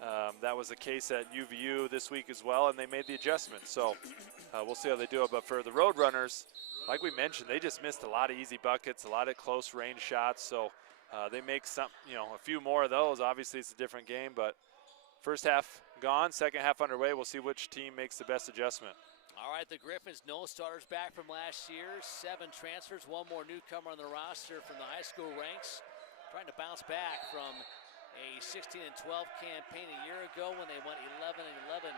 That was the case at UVU this week as well, and they made the adjustment. So we'll see how they do it. But for the Roadrunners, like we mentioned, they just missed a lot of easy buckets, a lot of close range shots. So they make a few more of those. Obviously, it's a different game, but first half gone, second half underway. We'll see which team makes the best adjustment. All right, the Griffins, no starters back from last year, 7 transfers, 1 more newcomer on the roster from the high school ranks, trying to bounce back from a 16-12 campaign a year ago when they went 11-11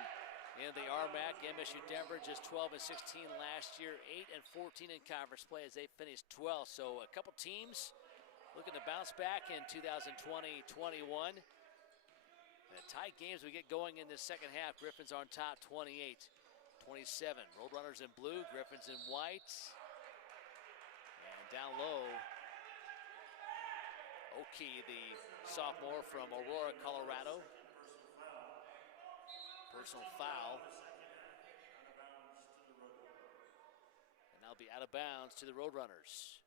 in the RMAC. MSU Denver just 12-16 last year, 8-14 in conference play as they finished 12th. So a couple teams looking to bounce back in 2020-21. And the tight games we get going in this second half. Griffins on top, 28-27. Roadrunners in blue, Griffins in white. And down low, Oki, the sophomore from Aurora, Colorado. Personal foul. And that'll be out of bounds to the Roadrunners.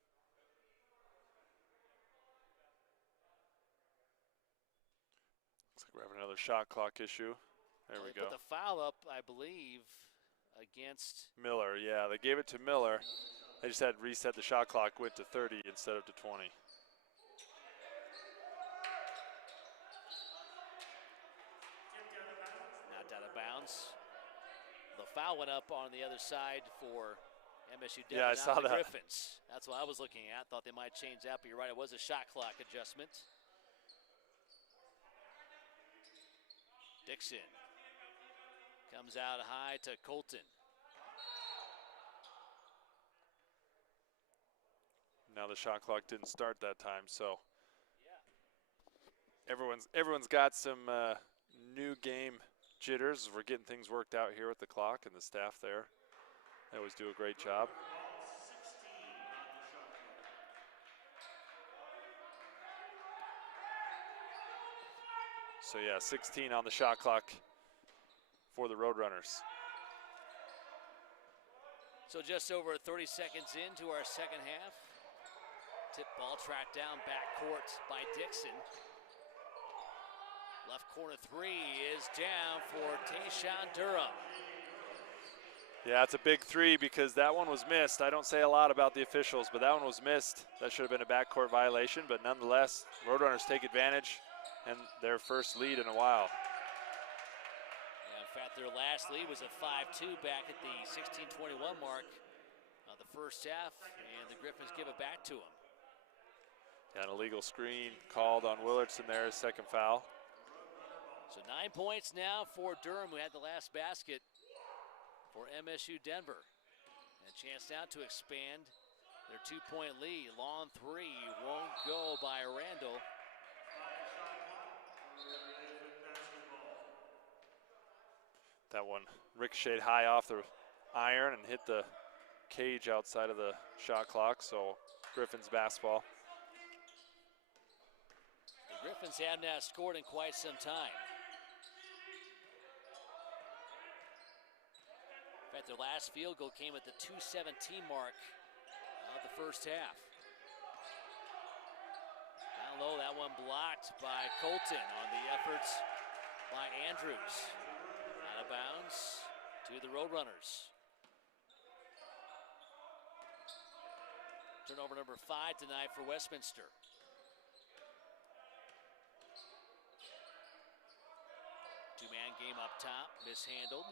Looks like we're having another shot clock issue. There we go. Put the foul up, I believe, against Miller. Yeah, they gave it to Miller. They just had reset the shot clock, went to 30 instead of to 20. Out of bounds. The foul went up on the other side for MSU Denver. Yeah, I saw that. Griffins. That's what I was looking at. Thought they might change that, but you're right. It was a shot clock adjustment. Dixon comes out high to Colton. Now the shot clock didn't start that time, so everyone's got some new game jitters. We're getting things worked out here with the clock and the staff there. They always do a great job. So yeah, 16 on the shot clock for the Roadrunners. So just over 30 seconds into our second half. Tip ball tracked down backcourt by Dixon. Left corner three is down for Tayshawn Durham. Yeah, it's a big three because that one was missed. I don't say a lot about the officials, but that one was missed. That should have been a backcourt violation, but nonetheless, Roadrunners take advantage and their first lead in a while. Yeah, in fact, their last lead was a 5-2 back at the 16:21 mark of the first half, and the Griffins give it back to them. An illegal screen called on Willardson there, his second foul. So 9 points now for Durham, who had the last basket for MSU Denver. And a chance now to expand their 2-point lead. Long three won't go by Randall. That one ricocheted high off the iron and hit the cage outside of the shot clock, so Griffins basketball. The Griffins have not scored in quite some time. In fact, their last field goal came at the 2:17 mark of the first half. Down low, that one blocked by Colton on the efforts by Andrews. Out of bounds to the Roadrunners. Turnover number 5 tonight for Westminster. Two-man game up top, mishandled.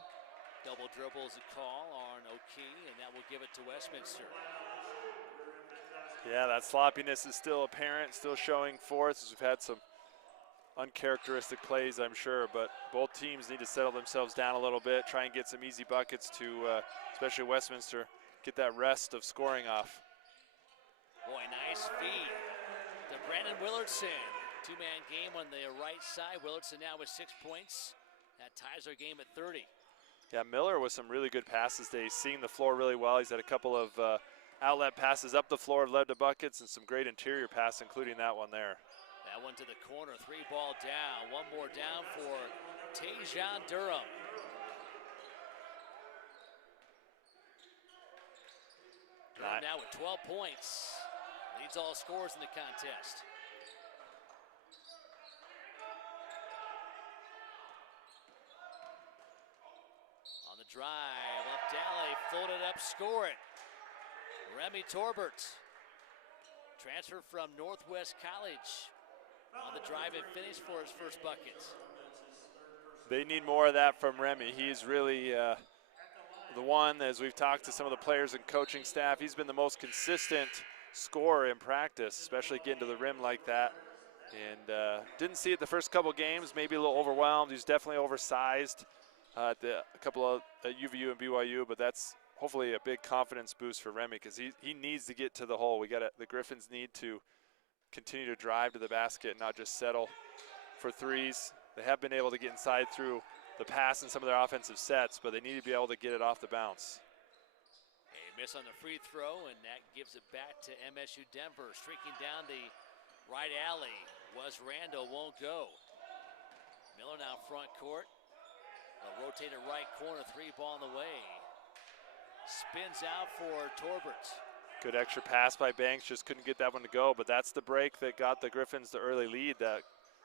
Double dribble is a call on O'Kee, and that will give it to Westminster. Yeah, that sloppiness is still apparent, still showing forth as we've had some uncharacteristic plays, I'm sure, but both teams need to settle themselves down a little bit, try and get some easy buckets to, especially Westminster, get that rest of scoring off. Boy, nice feed to Brandon Willardson. Two-man game on the right side. Willardson now with 6 points. That ties our game at 30. Yeah, Miller with some really good passes today. He's seeing the floor really well. He's had a couple of outlet passes up the floor, have led to buckets, and some great interior passes, including that one there. That one to the corner, 3 ball down. One more down for Tayshawn Durham. Durham now with 12 points. Leads all scorers in the contest. drive, left alley, floated up, score it. Remy Torbert, transfer from Northwest College, on the drive and finish for his first buckets. They need more of that from Remy. He's really the one, as we've talked to some of the players and coaching staff, he's been the most consistent scorer in practice, especially getting to the rim like that. And didn't see it the first couple games, maybe a little overwhelmed. He's definitely oversized at a couple of UVU and BYU, but that's hopefully a big confidence boost for Remy because he needs to get to the hole. The Griffins need to continue to drive to the basket, not just settle for threes. They have been able to get inside through the pass in some of their offensive sets, but they need to be able to get it off the bounce. A miss on the free throw, and that gives it back to MSU Denver. Streaking down the right alley was Randall, won't go. Miller now front court. A rotated right corner, three ball in the way. Spins out for Torbert. Good extra pass by Banks, just couldn't get that one to go, but that's the break that got the Griffins the early lead. That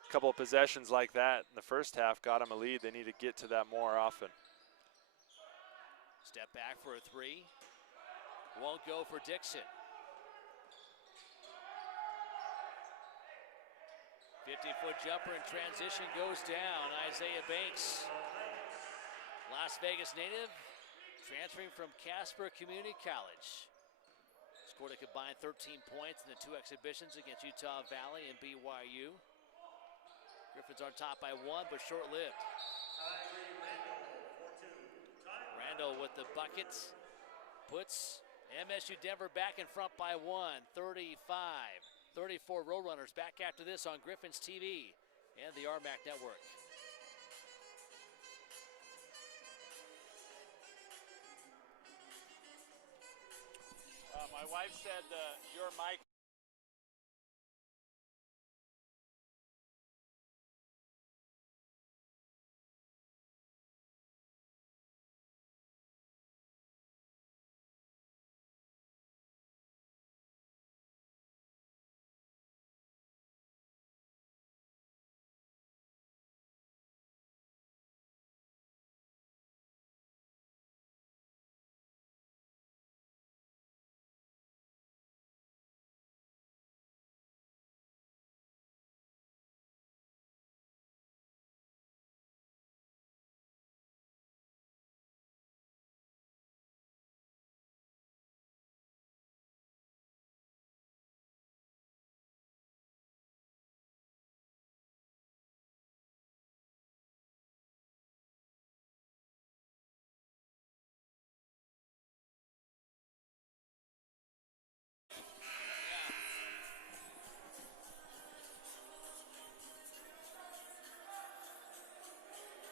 couple of possessions like that in the first half got them a lead. They need to get to that more often. Step back for a three. Won't go for Dixon. 50-foot jumper in transition goes down. Isaiah Banks, Las Vegas native, transferring from Casper Community College. Scored a combined 13 points in the two exhibitions against Utah Valley and BYU. Griffins on top by one, but short-lived. Randall with the buckets puts MSU Denver back in front by one, 35-34 Roadrunners. Back after this on Griffins TV and the RMAC Network. My wife said your mic.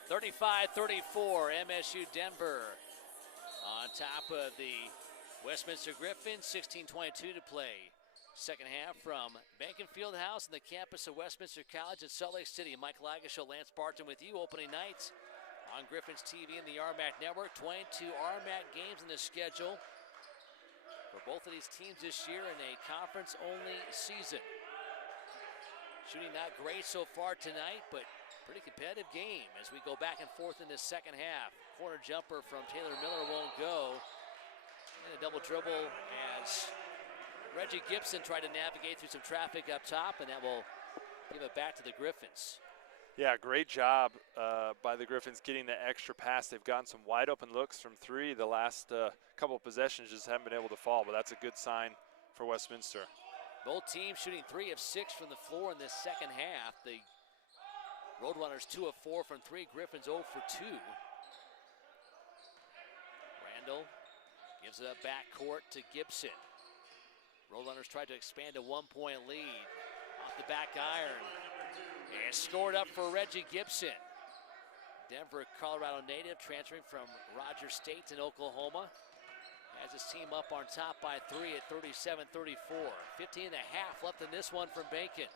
.35-34 MSU Denver on top of the Westminster Griffins. 16:22 to play. Second half from Bankin Fieldhouse and the campus of Westminster College in Salt Lake City. Mike Laga Show, Lance Barton with you. Opening night on Griffins TV and the RMAC Network. 22 RMAC games in the schedule for both of these teams this year in a conference-only season. Shooting not great so far tonight, but pretty competitive game as we go back and forth in this second half. Corner jumper from Taylor Miller won't go. And a double dribble as Reggie Gibson tried to navigate through some traffic up top, and that will give it back to the Griffins. Yeah, great job by the Griffins getting the extra pass. They've gotten some wide open looks from three. The last couple of possessions just haven't been able to fall, but that's a good sign for Westminster. Both teams shooting 3 of 6 from the floor in this second half. The Roadrunners 2 of 4 from 3. Griffins 0 for 2. Randall gives it up back court to Gibson. Roadrunners tried to expand a 1-point lead. Off the back iron. And scored up for Reggie Gibson. Denver, Colorado native, transferring from Rogers State in Oklahoma. Has his team up on top by 3 at 37-34. 15 and a half left in this one from Bacon.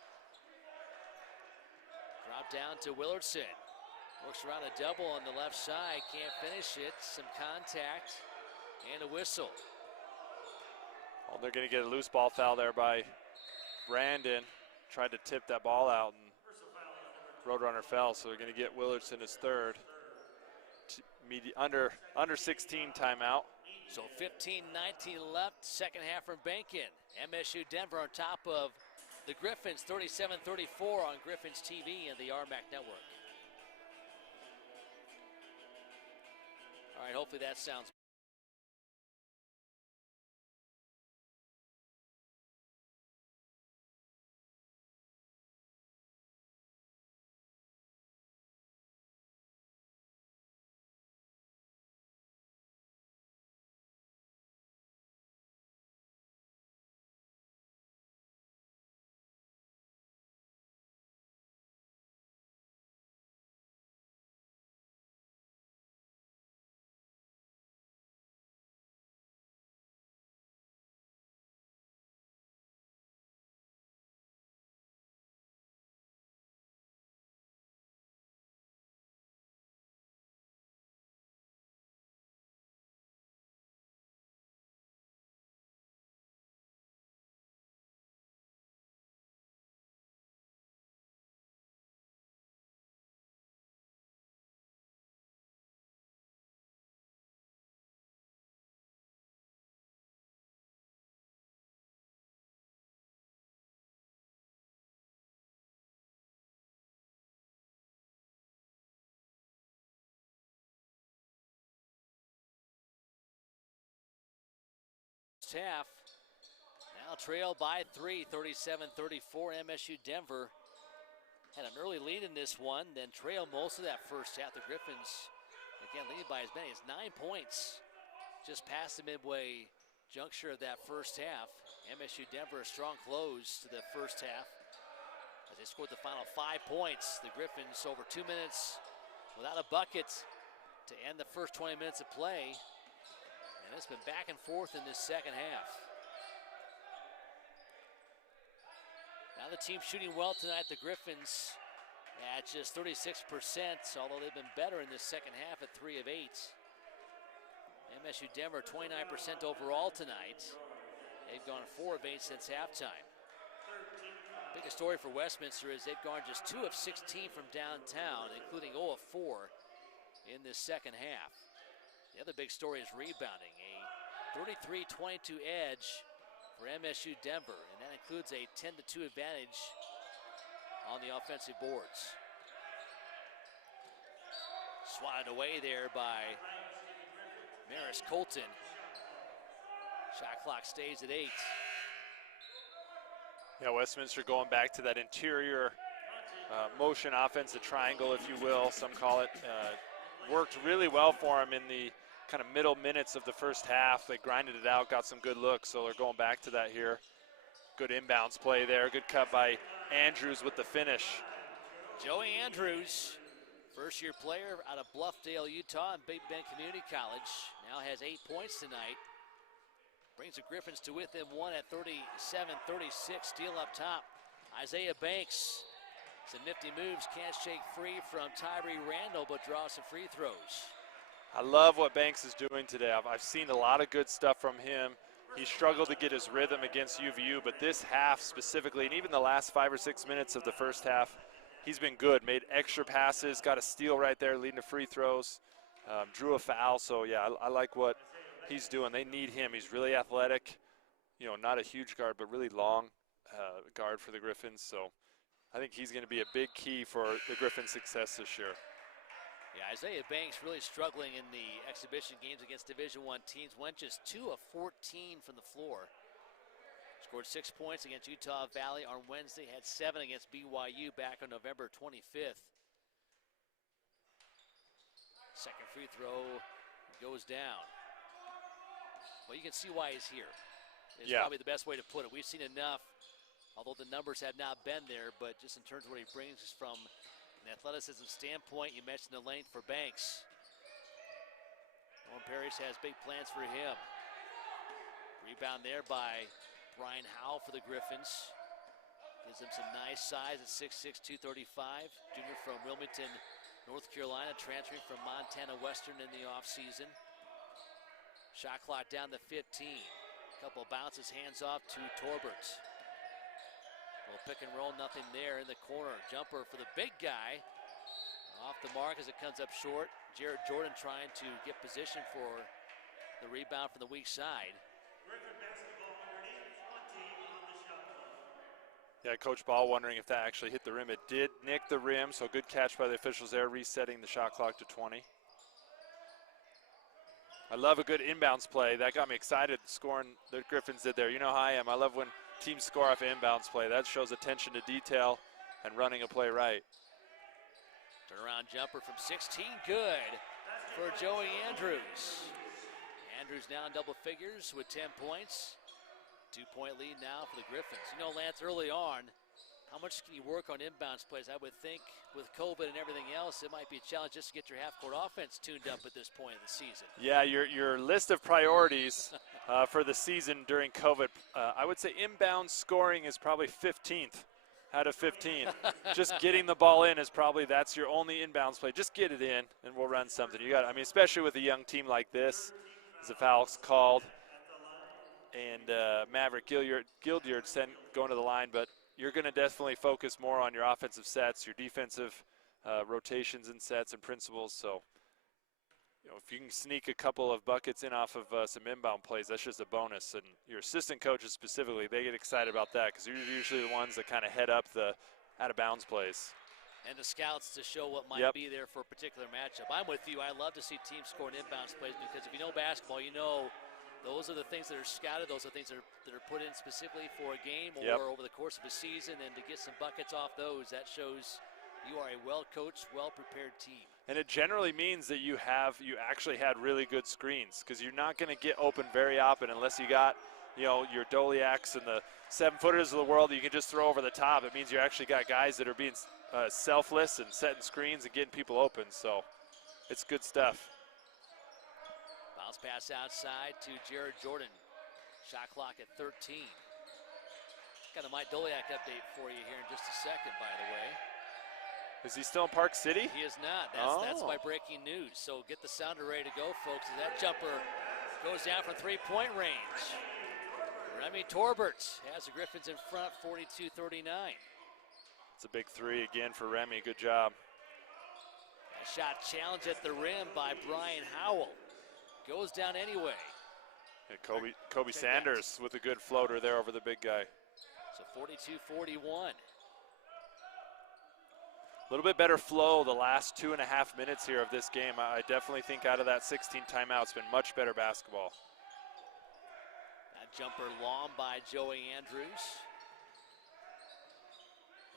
Drop down to Willardson. Works around a double on the left side. Can't finish it. Some contact and a whistle. Well, they're going to get a loose ball foul there by Brandon. Tried to tip that ball out, and Roadrunner fell, so they're going to get Willardson his third. under 16 timeout. So 15-19 left, second half from Bankin. MSU Denver on top of the Griffins, 37-34 on Griffins TV and the RMAC network. All right, hopefully that sounds. Half. Now trail by 3, 37-34. MSU Denver had an early lead in this one, then trail most of that first half. The Griffins, again, lead by as many as 9 points just past the midway juncture of that first half. MSU Denver a strong close to the first half as they scored the final 5 points. The Griffins over 2 minutes without a bucket to end the first 20 minutes of play. And it's been back and forth in this second half. Now the team shooting well tonight, the Griffins at just 36%, although they've been better in this second half at 3 of 8. MSU Denver 29% overall tonight. They've gone 4 of 8 since halftime. Biggest story for Westminster is they've gone just 2 of 16 from downtown, including 0 of 4 in this second half. The other big story is rebounding, a 33-22 edge for MSU Denver, and that includes a 10-2 advantage on the offensive boards. Swatted away there by Maris Colton. Shot clock stays at 8. Yeah, Westminster going back to that interior motion offense, the triangle, if you will, some call it. Worked really well for them in the kind of middle minutes of the first half. They grinded it out, got some good looks, so they're going back to that here. Good inbounds play there. Good cut by Andrews with the finish. Joey Andrews, first-year player out of Bluffdale, Utah, and Big Bend Community College, now has 8 points tonight. Brings the Griffins to within 1 at 37-36. Steal up top. Isaiah Banks. Some nifty moves, can't shake free from Tyree Randall, but draws some free throws. I love what Banks is doing today. I've seen a lot of good stuff from him. He struggled to get his rhythm against UVU, but this half specifically, and even the last 5 or 6 minutes of the first half, he's been good. Made extra passes, got a steal right there, leading to free throws, drew a foul. So, yeah, I like what he's doing. They need him. He's really athletic, you know, not a huge guard, but really long guard for the Griffins. So I think he's going to be a big key for the Griffins' success this year. Yeah, Isaiah Banks really struggling in the exhibition games against Division I teams. Went just 2 of 14 from the floor. Scored 6 points against Utah Valley on Wednesday. Had 7 against BYU back on November 25th. Second free throw goes down. Well, you can see why he's here. It's probably the best way to put it. We've seen enough, although the numbers have not been there, but just in terms of what he brings us from an athleticism standpoint. You mentioned the length for Banks. Warren Parrish has big plans for him. Rebound there by Brian Howell for the Griffins. Gives him some nice size at 6'6", 235. Junior from Wilmington, North Carolina, transferring from Montana Western in the offseason. Shot clock down to 15. Couple bounces, hands off to Torbert. Little pick and roll, nothing there in the corner. Jumper for the big guy. Off the mark as it comes up short. Jared Jordan trying to get position for the rebound from the weak side. Yeah, Coach Ball wondering if that actually hit the rim. It did nick the rim, so good catch by the officials there, resetting the shot clock to 20. I love a good inbounds play. That got me excited, scoring the Griffins did there. You know how I am. I love when teams score off inbounds play. That shows attention to detail and running a play right. Turnaround jumper from 16, good for Joey Andrews. Andrews now in double figures with 10 points. 2-point lead now for the Griffins. You know, Lance, early on, how much can you work on inbounds plays? I would think with COVID and everything else, it might be a challenge just to get your half-court offense tuned up at this point of the season. Yeah, your list of priorities for the season during COVID, I would say inbound scoring is probably 15th out of 15. Just getting the ball in is probably, that's your only inbounds play. Just get it in, and we'll run something. You got, I mean, especially with a young team like this, as a foul's called, and Maverick Gilliard going to the line, but you're going to definitely focus more on your offensive sets, your defensive rotations and sets and principles. So, you know, if you can sneak a couple of buckets in off of some inbound plays, that's just a bonus. And your assistant coaches specifically, they get excited about that because you're usually the ones that kind of head up the out-of-bounds plays. And the scouts to show what might be there for a particular matchup. I'm with you. I love to see teams scoring inbounds plays because if you know basketball, you know those are the things that are scouted. Those are things that are put in specifically for a game or over the course of a season. And to get some buckets off those, that shows you are a well-coached, well-prepared team. And it generally means that you actually had really good screens because you're not going to get open very often unless you got, you know, your Doliaks and the 7-footers of the world that you can just throw over the top. It means you actually got guys that are being selfless and setting screens and getting people open. So it's good stuff. Bounce pass outside to Jared Jordan. Shot clock at 13. Got a Mike Doliak update for you here in just a second, by the way. Is he still in Park City? He is not. That's my breaking news. So get the sounder ready to go, folks. As that jumper goes down from three-point range. Remy Torbert has the Griffins in front, 42-39. It's a big three again for Remy. Good job. A shot challenged at the rim by Brian Howell. Goes down anyway. Yeah, Kobe Sanders with a good floater there over the big guy. So 42-41. A little bit better flow the last 2.5 minutes here of this game. I definitely think out of that 16 timeouts, been much better basketball. That jumper long by Joey Andrews.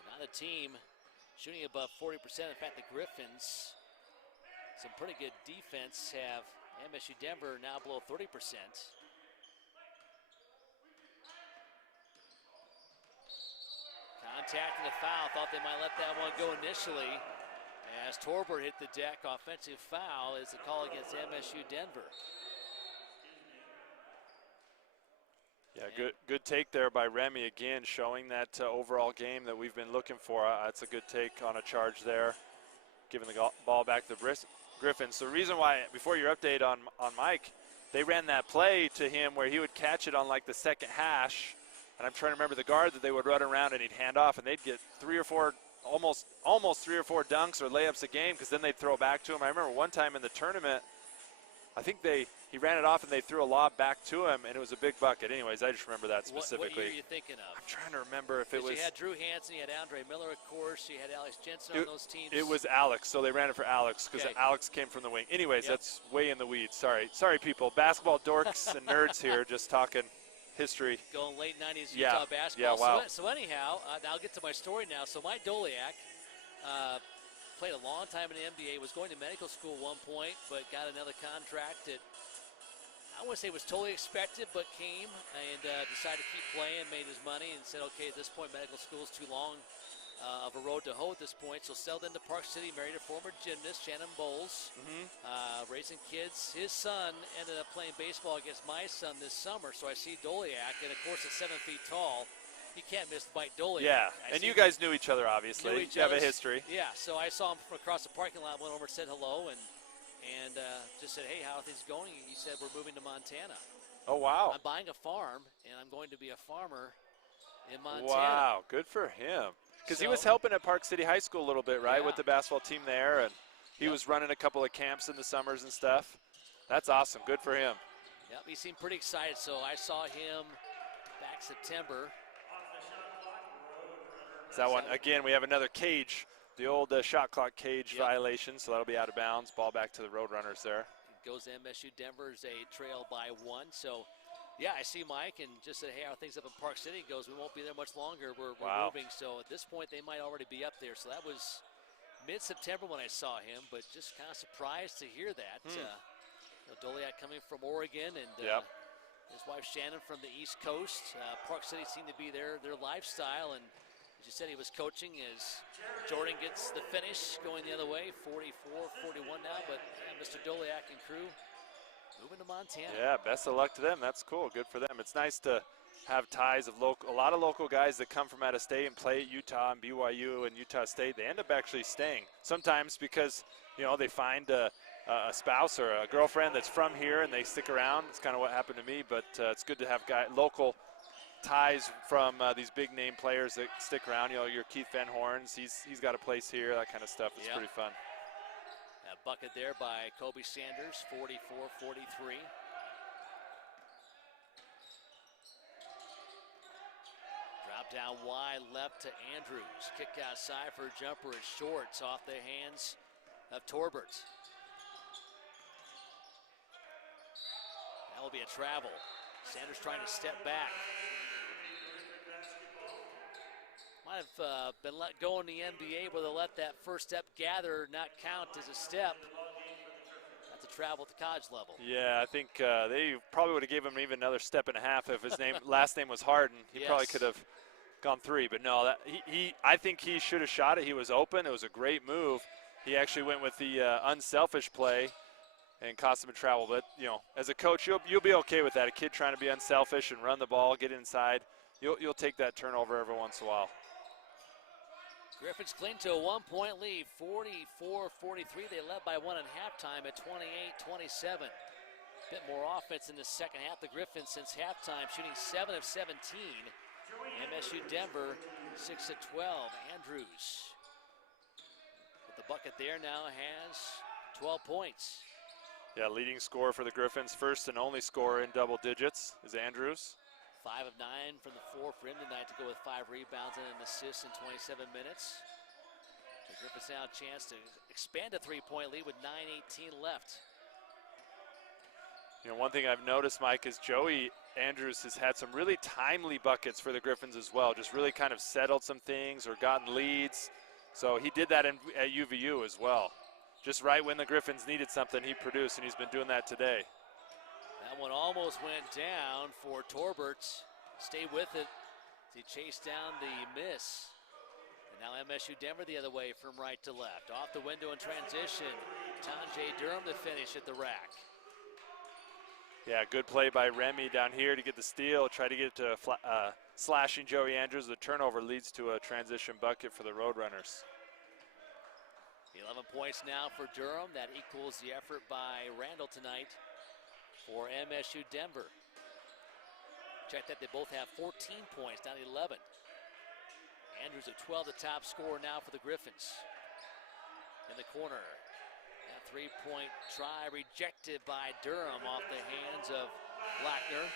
Now the team shooting above 40%. In fact, the Griffins, some pretty good defense, have MSU Denver now below 30%. Contact and a foul. Thought they might let that one go initially as Torbert hit the deck. Offensive foul is the call against MSU Denver. Yeah, good take there by Remy again, showing that overall game that we've been looking for. That's a good take on a charge there, giving the ball back to the Griffins. So the reason why, before your update on Mike, they ran that play to him where he would catch it on like the second hash, and I'm trying to remember the guard that they would run around and he'd hand off, and they'd get 3 or 4, almost 3 or 4 dunks or layups a game because then they'd throw back to him. I remember one time in the tournament, I think he ran it off and they threw a lob back to him, and it was a big bucket. Anyways, I just remember that specifically. What year are you thinking of? I'm trying to remember if it was. You had Drew Hansen, you had Andre Miller, of course, you had Alex Jensen on those teams. It was Alex, so they ran it for Alex because Alex came from the wing. Anyways, that's way in the weeds. Sorry, people. Basketball dorks and nerds here, just talking history. Going late 90s Utah basketball. Yeah, wow. So anyhow, I'll get to my story now. So Mike Doliak played a long time in the NBA, was going to medical school at one point, but got another contract that I wouldn't say it was totally expected, but came and decided to keep playing, made his money, and said, okay, at this point, medical school is too long of a road to hoe at this point. So settled into Park City, married a former gymnast, Shannon Bowles, raising kids. His son ended up playing baseball against my son this summer. So I see Doliak, and of course, at 7 feet tall, you can't miss Mike Doliak. Yeah, and you guys knew each other, obviously. You have a history. Yeah, so I saw him from across the parking lot, went over and said hello, and just said, hey, how are things going? He said, we're moving to Montana. Oh, wow. I'm buying a farm, and I'm going to be a farmer in Montana. Wow, good for him. Because he was helping at Park City High School a little bit, right, with the basketball team there. And He was running a couple of camps in the summers and stuff. That's awesome. Good for him. Yep, he seemed pretty excited. So I saw him back September. That one, again, we have another cage, the old shot clock cage violation, so that'll be out of bounds. Ball back to the Roadrunners there. Goes to MSU. Denver's a trail by 1. So, yeah, I see Mike and just said, hey, how are things up in Park City? He goes, we won't be there much longer. We're moving. So at this point, they might already be up there. So that was mid-September when I saw him, but just kind of surprised to hear that. Doliak coming from Oregon and his wife Shannon from the East Coast. Park City seemed to be their lifestyle, and as you said, he was coaching as Jordan gets the finish going the other way, 44-41 now, but Mr. Doliak and crew moving to Montana. Yeah, best of luck to them. That's cool. Good for them. It's nice to have ties of a lot of local guys that come from out of state and play at Utah and BYU and Utah State. They end up actually staying sometimes because, they find a spouse or a girlfriend that's from here and they stick around. It's kind of what happened to me, but it's good to have local ties from these big name players that stick around. Your Keith Van Horns, he's got a place here, that kind of stuff. It's pretty fun. A bucket there by Kobe Sanders, 44-43. Drop down wide left to Andrews. Kick outside for a jumper is short. It's off the hands of Torbert. That will be a travel. Sanders trying to step back. Might have been let go in the NBA where they'll let that first step gather not count as a step. That's a travel at the college level. Yeah, I think they probably would have given him even another step and a half if his last name was Harden. He probably could have gone 3, but no, I think he should have shot it. He was open. It was a great move. He actually went with the unselfish play and cost him a travel. But, as a coach, you'll be okay with that. A kid trying to be unselfish and run the ball, get inside. You'll take that turnover every once in a while. Griffins cling to a 1-point lead, 44-43. They led by 1 at halftime at 28-27. Bit more offense in the second half. The Griffins since halftime shooting 7 of 17. MSU Denver 6 of 12. Andrews with the bucket there now has 12 points. Yeah, leading scorer for the Griffins. First and only scorer in double digits is Andrews. 5 of 9 from the floor for him tonight to go with 5 rebounds and an assist in 27 minutes. The Griffins now a chance to expand a 3-point lead with 9:18 left. One thing I've noticed, Mike, is Joey Andrews has had some really timely buckets for the Griffins as well. Just really kind of settled some things or gotten leads. So he did that at UVU as well. Just right when the Griffins needed something, he produced, and he's been doing that today. That one almost went down for Torbert. Stayed with it. He chased down the miss. And now MSU Denver the other way from right to left. Off the window in transition. Tanjay Durham to finish at the rack. Yeah, good play by Remy down here to get the steal. Try to get it to slashing Joey Andrews. The turnover leads to a transition bucket for the Roadrunners. 11 points now for Durham. That equals the effort by Randall tonight for MSU Denver. Check that, they both have 14 points, down 11. Andrews at 12, the top scorer now for the Griffins. In the corner, that 3-point try rejected by Durham off the hands of Blackner.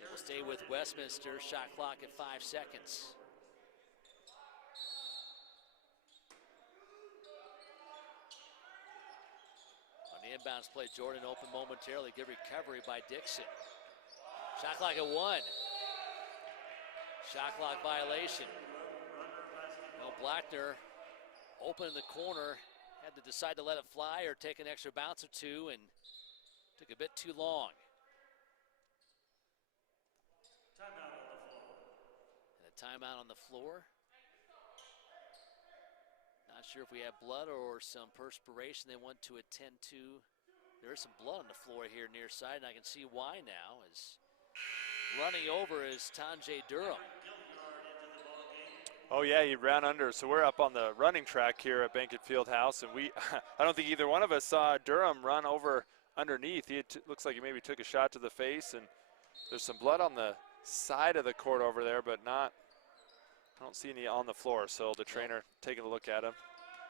It will stay with Westminster, shot clock at 5 seconds. Inbounds play, Jordan open momentarily. Good recovery by Dixon. Shot clock at 1. Shot clock violation. No, Blackner open in the corner. Had to decide to let it fly or take an extra bounce or two and took a bit too long. And a timeout on the floor. Not sure if we have blood or some perspiration. They want to attend to. There is some blood on the floor here near side, and I can see why now. As running over is Tanjay Durham. Oh yeah, he ran under. So we're up on the running track here at Bankett Fieldhouse, and I don't think either one of us saw Durham run over underneath. He looks like he maybe took a shot to the face, and there's some blood on the side of the court over there, but not. I don't see any on the floor, so the trainer taking a look at him.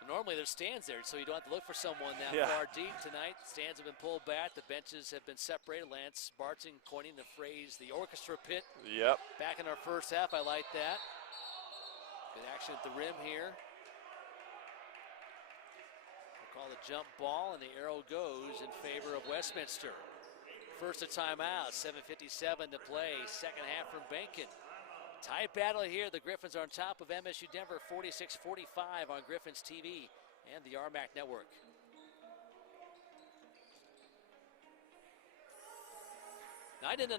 Normally there's stands there, so you don't have to look for someone that far deep tonight. Stands have been pulled back. The benches have been separated. Lance Barton coining the phrase, the orchestra pit. Yep. Back in our first half, I like that. Good action at the rim here. We'll call the jump ball, and the arrow goes in favor of Westminster. First a timeout, 7:57 to play. Second half from Benkin. Tight battle here. The Griffins are on top of MSU Denver, 46-45 on Griffins TV and the RMAC network. Night in the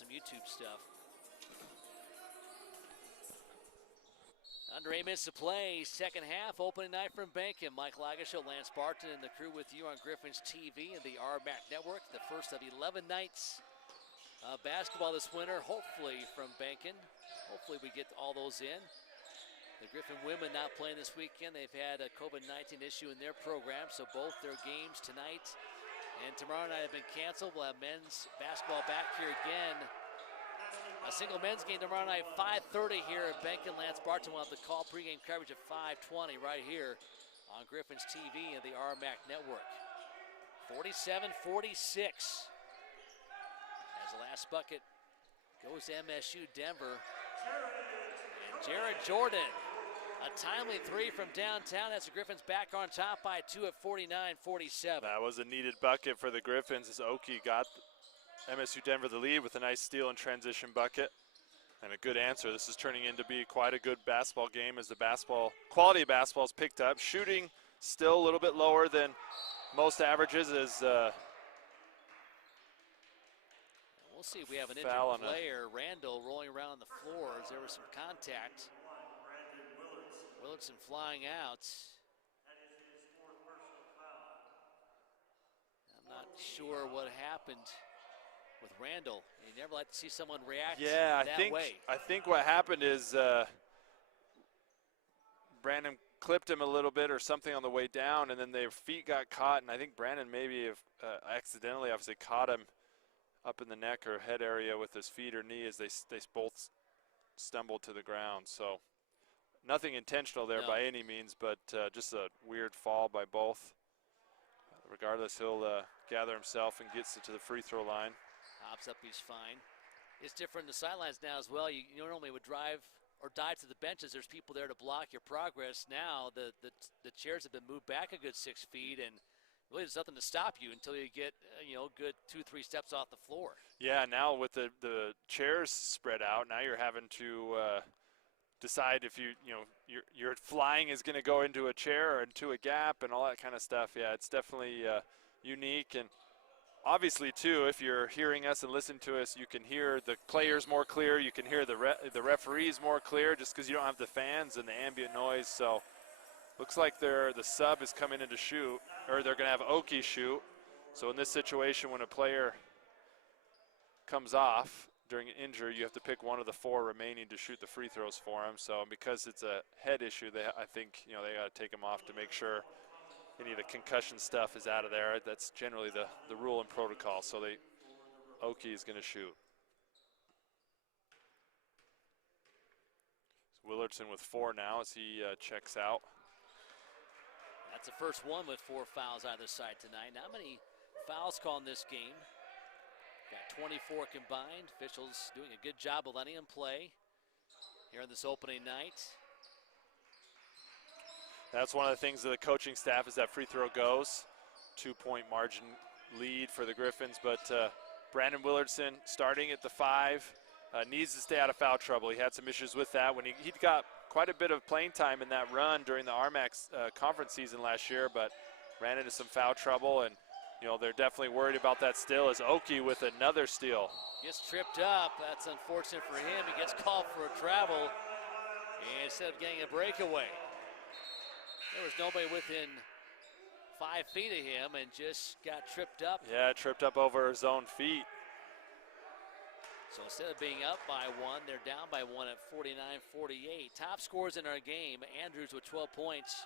some YouTube stuff. Under 8 minutes to play, second half, opening night from Benkin. Mike Lagashow, Lance Barton, and the crew with you on Griffins TV and the RMAC network. The first of 11 nights of basketball this winter, hopefully from Benkin. Hopefully we get all those in. The Griffin women not playing this weekend. They've had a COVID-19 issue in their program, so both their games tonight and tomorrow night have been canceled. We'll have men's basketball back here again. A single men's game tomorrow night, 5:30 here at Benkin. Lance Barton will have the call pregame coverage at 5:20 right here on Griffins TV and the RMAC network. 47-46. As the last bucket goes to MSU Denver. And Jared Jordan, a timely three from downtown. That's the Griffins back on top by 2 at 49-47. That was a needed bucket for the Griffins as Oki got MSU Denver the lead with a nice steal and transition bucket. And a good answer. This is turning into be quite a good basketball game as the quality of basketball is picked up. Shooting still a little bit lower than most averages as we'll see if we have an injured player. Randall rolling around on the floor as there was some contact. Willardson flying out. I'm not sure what happened with Randall. You never like to see someone react that way. I think what happened is Brandon clipped him a little bit or something on the way down, and then their feet got caught, and I think Brandon maybe accidentally obviously caught him up in the neck or head area with his feet or knee as they both stumbled to the ground. So nothing intentional there by any means, but just a weird fall by both. Regardless, he'll gather himself and gets it to the free throw line. Hops up, he's fine. It's different in the sidelines now as well. You normally would drive or dive to the benches. There's people there to block your progress. Now the chairs have been moved back a good 6 feet, and really there's nothing to stop you until you get good 2-3 steps off the floor. Yeah, now with the chairs spread out, now you're having to decide if your flying is going to go into a chair or into a gap and all that kind of stuff. Yeah, it's definitely unique. And obviously, too, if you're hearing us and listening to us, you can hear the players more clear. You can hear the referees more clear just because you don't have the fans and the ambient noise. So looks like the sub is coming in to shoot, or they're going to have Oki shoot. So in this situation, when a player comes off during an injury, you have to pick one of the 4 remaining to shoot the free throws for him. So because it's a head issue, I think they got to take him off to make sure any of the concussion stuff is out of there. That's generally the rule and protocol. So Oki is going to shoot. So Willardson with 4 now as he checks out. That's the first one with 4 fouls either side tonight. Not many fouls called in this game. Got 24 combined. Officials doing a good job of letting him play here on this opening night. That's one of the things of the coaching staff is that free throw goes. 2-point margin lead for the Griffins, but Brandon Willardson starting at the 5 needs to stay out of foul trouble. He had some issues with that when he got quite a bit of playing time in that run during the RMAX conference season last year, but ran into some foul trouble, and you know they're definitely worried about that still. As Oki with another steal. Gets tripped up. That's unfortunate for him. He gets called for a travel instead of getting a breakaway. There was nobody within 5 feet of him and just got tripped up. Yeah, tripped up over his own feet. So instead of being up by 1, they're down by 1 at 49-48. Top scores in our game. Andrews with 12 points.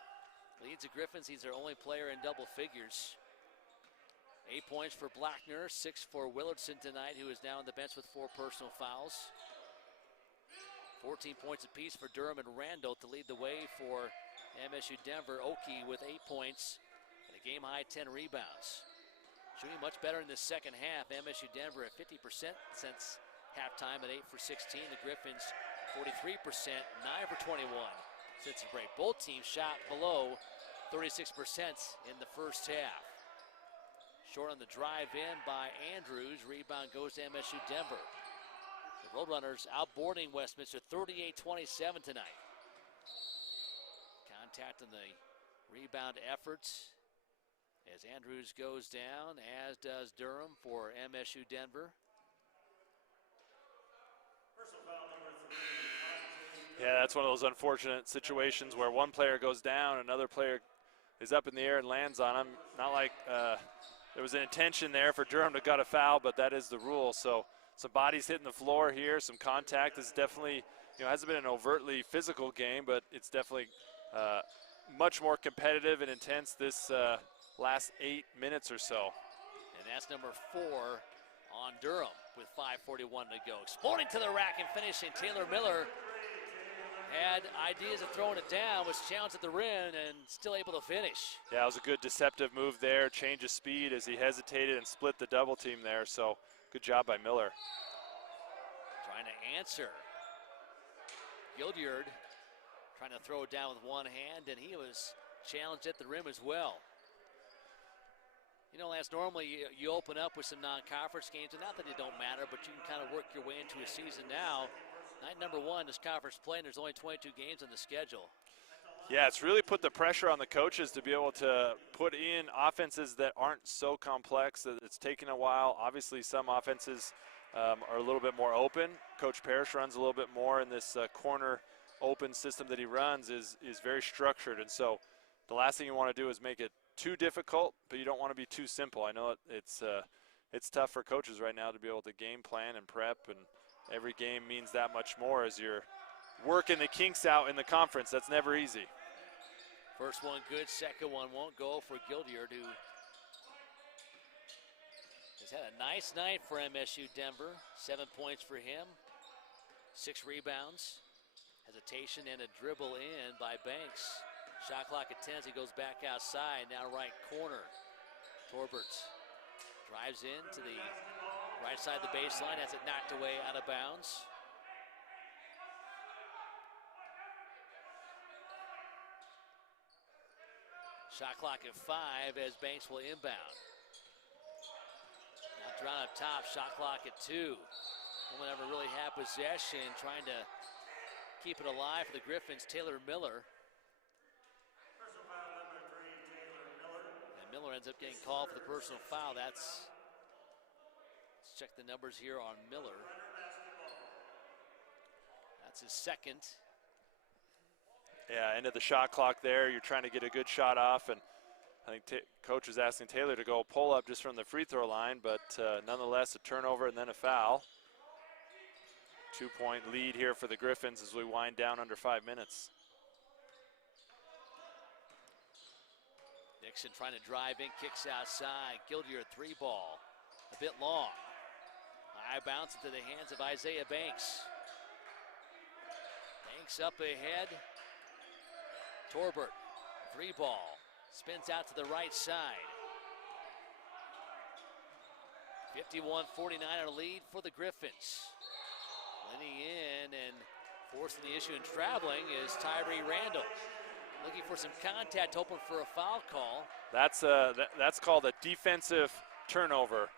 Leads the Griffins. He's their only player in double figures. 8 points for Blackner, 6 for Willardson tonight, who is now on the bench with 4 personal fouls. 14 points apiece for Durham and Randall to lead the way for MSU Denver. Oki with 8 points and a game-high 10 rebounds. Shooting much better in the second half. MSU Denver at 50% since halftime at 8 for 16. The Griffins 43%, 9 for 21 since the break. Both teams shot below 36% in the first half. Short on the drive in by Andrews. Rebound goes to MSU Denver. The Roadrunners outboarding Westminster 38-27 tonight. Contact on the rebound efforts as Andrews goes down, as does Durham for MSU Denver. Yeah, that's one of those unfortunate situations where one player goes down, another player is up in the air and lands on him. Not like there was an intention there for Durham to gut a foul, but that is the rule. So some bodies hitting the floor here, some contact. This is definitely, you know, hasn't been an overtly physical game, but it's definitely much more competitive and intense this last 8 minutes or so. And that's number 4 on Durham with 5:41 to go. Exploding to the rack and finishing. Taylor Miller had ideas of throwing it down, was challenged at the rim and still able to finish. Yeah, it was a good deceptive move there, change of speed as he hesitated and split the double team there. So good job by Miller. Trying to answer. Gildyard trying to throw it down with one hand, and he was challenged at the rim as well. You know, Lance, normally you open up with some non-conference games, and not that it don't matter, but you can kind of work your way into a season now. Night number 1 is conference play, and there's only 22 games on the schedule. Yeah, it's really put the pressure on the coaches to be able to put in offenses that aren't so complex that it's taken a while. Obviously, some offenses are a little bit more open. Coach Parrish runs a little bit more in this corner open system that he runs is very structured. And so the last thing you want to do is make it too difficult, but you don't want to be too simple. I know it's tough for coaches right now to be able to game plan and prep, and every game means that much more as you're working the kinks out in the conference. That's never easy. First one good, second one won't go for Gildyard, who has had a nice night for MSU Denver. 7 points for him, 6 rebounds. Hesitation and a dribble in by Banks. Shot clock at 10 as he goes back outside, now right corner. Torberts drives in to the right side of the baseline, has it knocked away out of bounds. Shot clock at 5 as Banks will inbound. Now drawn up top, shot clock at 2. No one ever really had possession, trying to keep it alive for the Griffins. Taylor Miller. And Miller ends up getting called for the personal foul. Let's check the numbers here on Miller. That's his second. Yeah, end of the shot clock there. You're trying to get a good shot off, and I think coach was asking Taylor to go pull up just from the free throw line, but nonetheless a turnover and then a foul. 2-point lead here for the Griffins as we wind down under 5 minutes. Dixon trying to drive in, kicks outside. Gildyard 3-ball, a bit long. High bounce into the hands of Isaiah Banks. Banks up ahead. Torbert, 3-ball, spins out to the right side. 51-49 our lead for the Griffins. Leaning in and forcing the issue and traveling is Tyree Randall. Looking for some contact, hoping for a foul call. That's called a defensive turnover.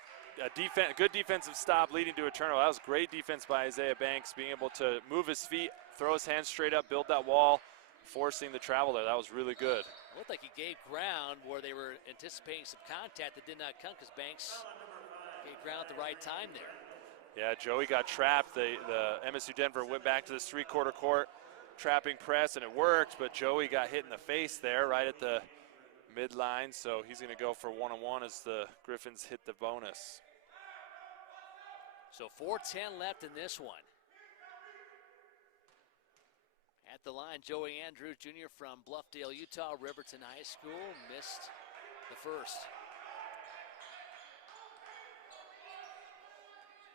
Good defensive stop leading to a turnover. That was great defense by Isaiah Banks, being able to move his feet, throw his hands straight up, build that wall, forcing the travel there. That was really good. It looked like he gave ground where they were anticipating some contact that did not come because Banks gave ground at the right time there. Yeah, Joey got trapped. The MSU Denver went back to this three-quarter court trapping press, and it worked, but Joey got hit in the face there right at the midline, so he's going to go for one-on-one as the Griffins hit the bonus. So 4:10 left in this one. At the line, Joey Andrews Jr. from Bluffdale, Utah, Riverton High School, missed the first.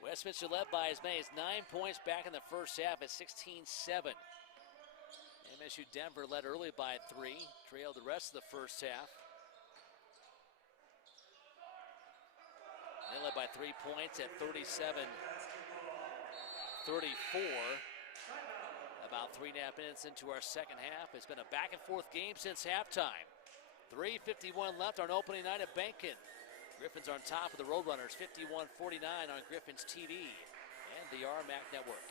Westminster led by as many as 9 points back in the first half at 16-7. MSU Denver led early by 3, trailed the rest of the first half. They led by 3 points at 37-34. About 3.5 minutes into our second half. It's been a back and forth game since halftime. 3:51 left on opening night at Bankin. Griffins on top of the Roadrunners, 51-49 on Griffins TV and the RMAC Network.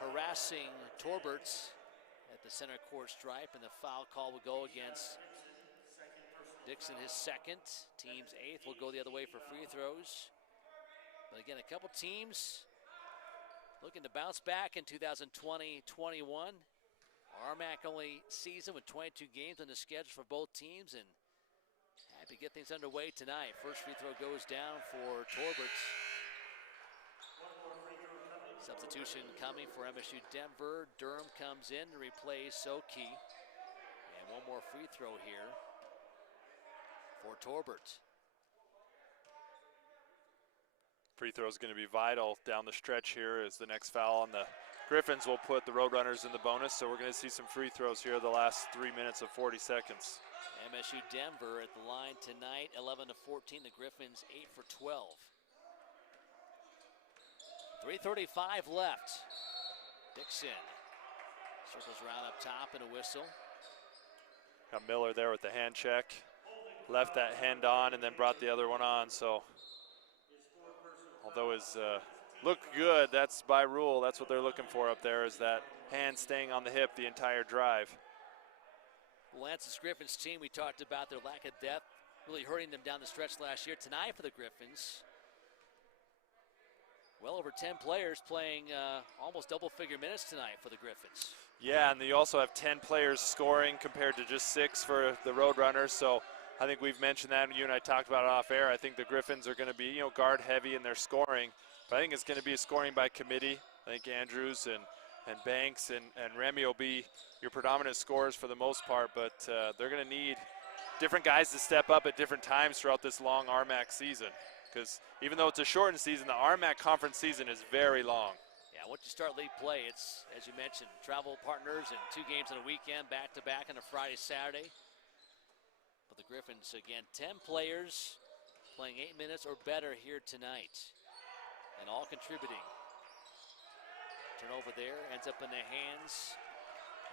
Harassing Torberts at the center court stripe, and the foul call will go against Dixon, his second. Team's 8th will go the other way for free throws. But again, a couple teams looking to bounce back in 2020-21. RMAC only season with 22 games on the schedule for both teams, and happy to get things underway tonight. First free throw goes down for Torberts. Substitution coming for MSU Denver. Durham comes in to replace Soki. And one more free throw here for Torbert. Free throw is going to be vital down the stretch here as the next foul on the Griffins will put the Roadrunners in the bonus. So we're going to see some free throws here the last 3 minutes of 40 seconds. MSU Denver at the line tonight, 11-14. The Griffins 8 for 12. 3:35 left. Dixon circles around up top and a whistle. Got Miller there with the hand check. Left that hand on and then brought the other one on. So although his looked good, that's by rule. That's what they're looking for up there, is that hand staying on the hip the entire drive. Lance's Griffins team, we talked about their lack of depth really hurting them down the stretch last year. Tonight for the Griffins, well over 10 players playing almost double-figure minutes tonight for the Griffins. Yeah, and you also have 10 players scoring compared to just 6 for the Roadrunners. So I think we've mentioned that, and you and I talked about it off air. I think the Griffins are going to be, guard heavy in their scoring. But I think it's going to be a scoring by committee. I think Andrews and Banks and Remy will be your predominant scorers for the most part, but they're going to need different guys to step up at different times throughout this long RMAC season. Because even though it's a shortened season, the RMAC conference season is very long. Yeah, once you start league play, it's, as you mentioned, travel partners and 2 games on a weekend, back-to-back on a Friday, Saturday. But the Griffins, again, 10 players playing 8 minutes or better here tonight, and all contributing. Turnover there, ends up in the hands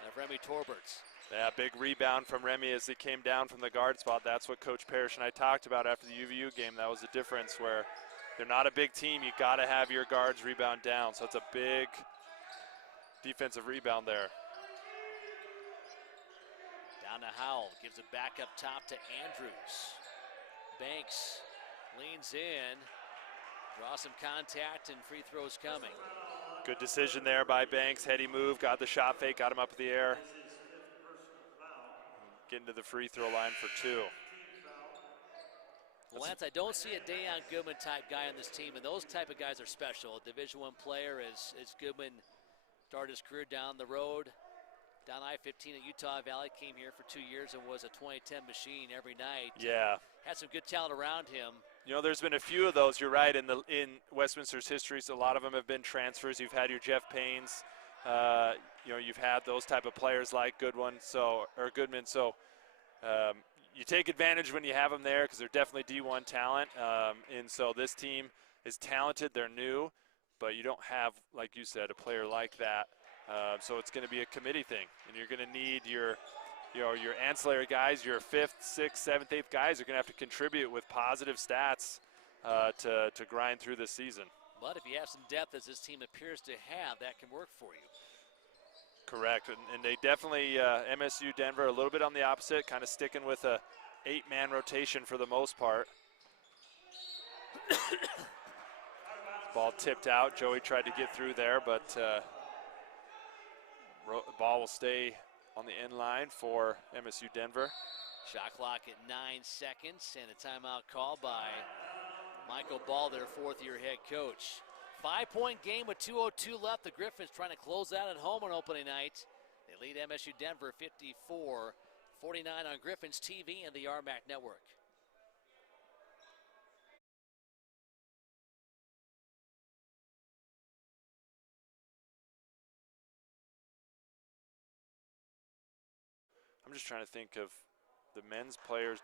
of Remy Torberts. Yeah, big rebound from Remy as he came down from the guard spot. That's what Coach Parrish and I talked about after the UVU game. That was the difference where they're not a big team. You got to have your guards rebound down. So it's a big defensive rebound there. Down to Howell, gives it back up top to Andrews. Banks leans in, draws some contact, and free throws coming. Good decision there by Banks. Heady move, got the shot fake, got him up in the air. Getting to the free throw line for 2. Well, Lance, I don't see a Dayon Goodman type guy on this team, and those type of guys are special. A Division I player as Goodman started his career down the road, down I-15 at Utah Valley, came here for 2 years and was a 2010 machine every night. Yeah. Had some good talent around him. You know, there's been a few of those, you're right, in Westminster's history. So a lot of them have been transfers. You've had your Jeff Paynes. You know, you've had those type of players like Goodman. So you take advantage when you have them there because they're definitely D1 talent. And so this team is talented. They're new, but you don't have, like you said, a player like that. So it's going to be a committee thing, and you're going to need your ancillary guys, your 5th, 6th, 7th, 8th guys are going to have to contribute with positive stats to grind through this season. But if you have some depth, as this team appears to have, that can work for you. Correct, and they definitely, MSU Denver, a little bit on the opposite, kind of sticking with a 8-man rotation for the most part. Ball tipped out. Joey tried to get through there, but ball will stay on the end line for MSU Denver. Shot clock at 9 seconds, and a timeout called by Michael Ball, their 4th-year head coach. 5-point game with 2:02 left. The Griffins trying to close out at home on opening night. They lead MSU Denver 54-49 on Griffins TV and the RMAC Network. I'm just trying to think of the men's players.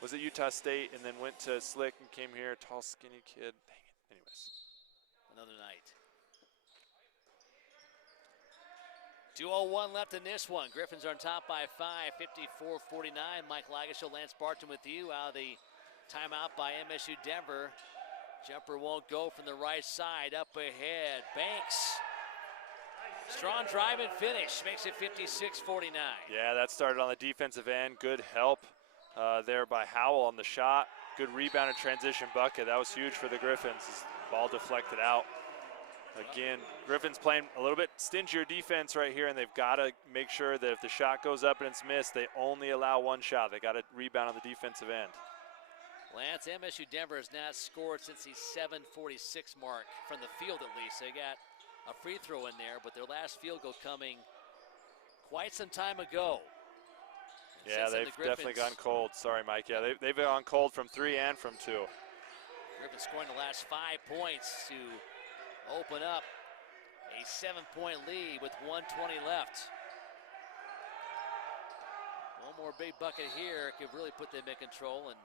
Was at Utah State and then went to Slick and came here, tall, skinny kid. Dang it. Anyways. Another night. 2:01 left in this one. Griffins are on top by 5, 54-49. Mike Lagashow, Lance Barton with you out of the timeout by MSU Denver. Jumper won't go from the right side. Up ahead, Banks. Strong drive and finish. Makes it 56-49. Yeah, that started on the defensive end. Good help there by Howell on the shot. Good rebound and transition bucket. That was huge for the Griffins. Ball deflected out. Again, Griffins playing a little bit stingier defense right here, and they've got to make sure that if the shot goes up and it's missed, they only allow one shot. They got to rebound on the defensive end. Lance, MSU Denver has not scored since the 7:46 mark from the field at least. They got a free throw in there, but their last field goal coming quite some time ago. Yeah, they've definitely gone cold. Sorry, Mike. Yeah, they've gone cold from 3 and from 2. Griffins scoring the last 5 points to open up a 7-point lead with 1:20 left. One more big bucket here could really put them in control. And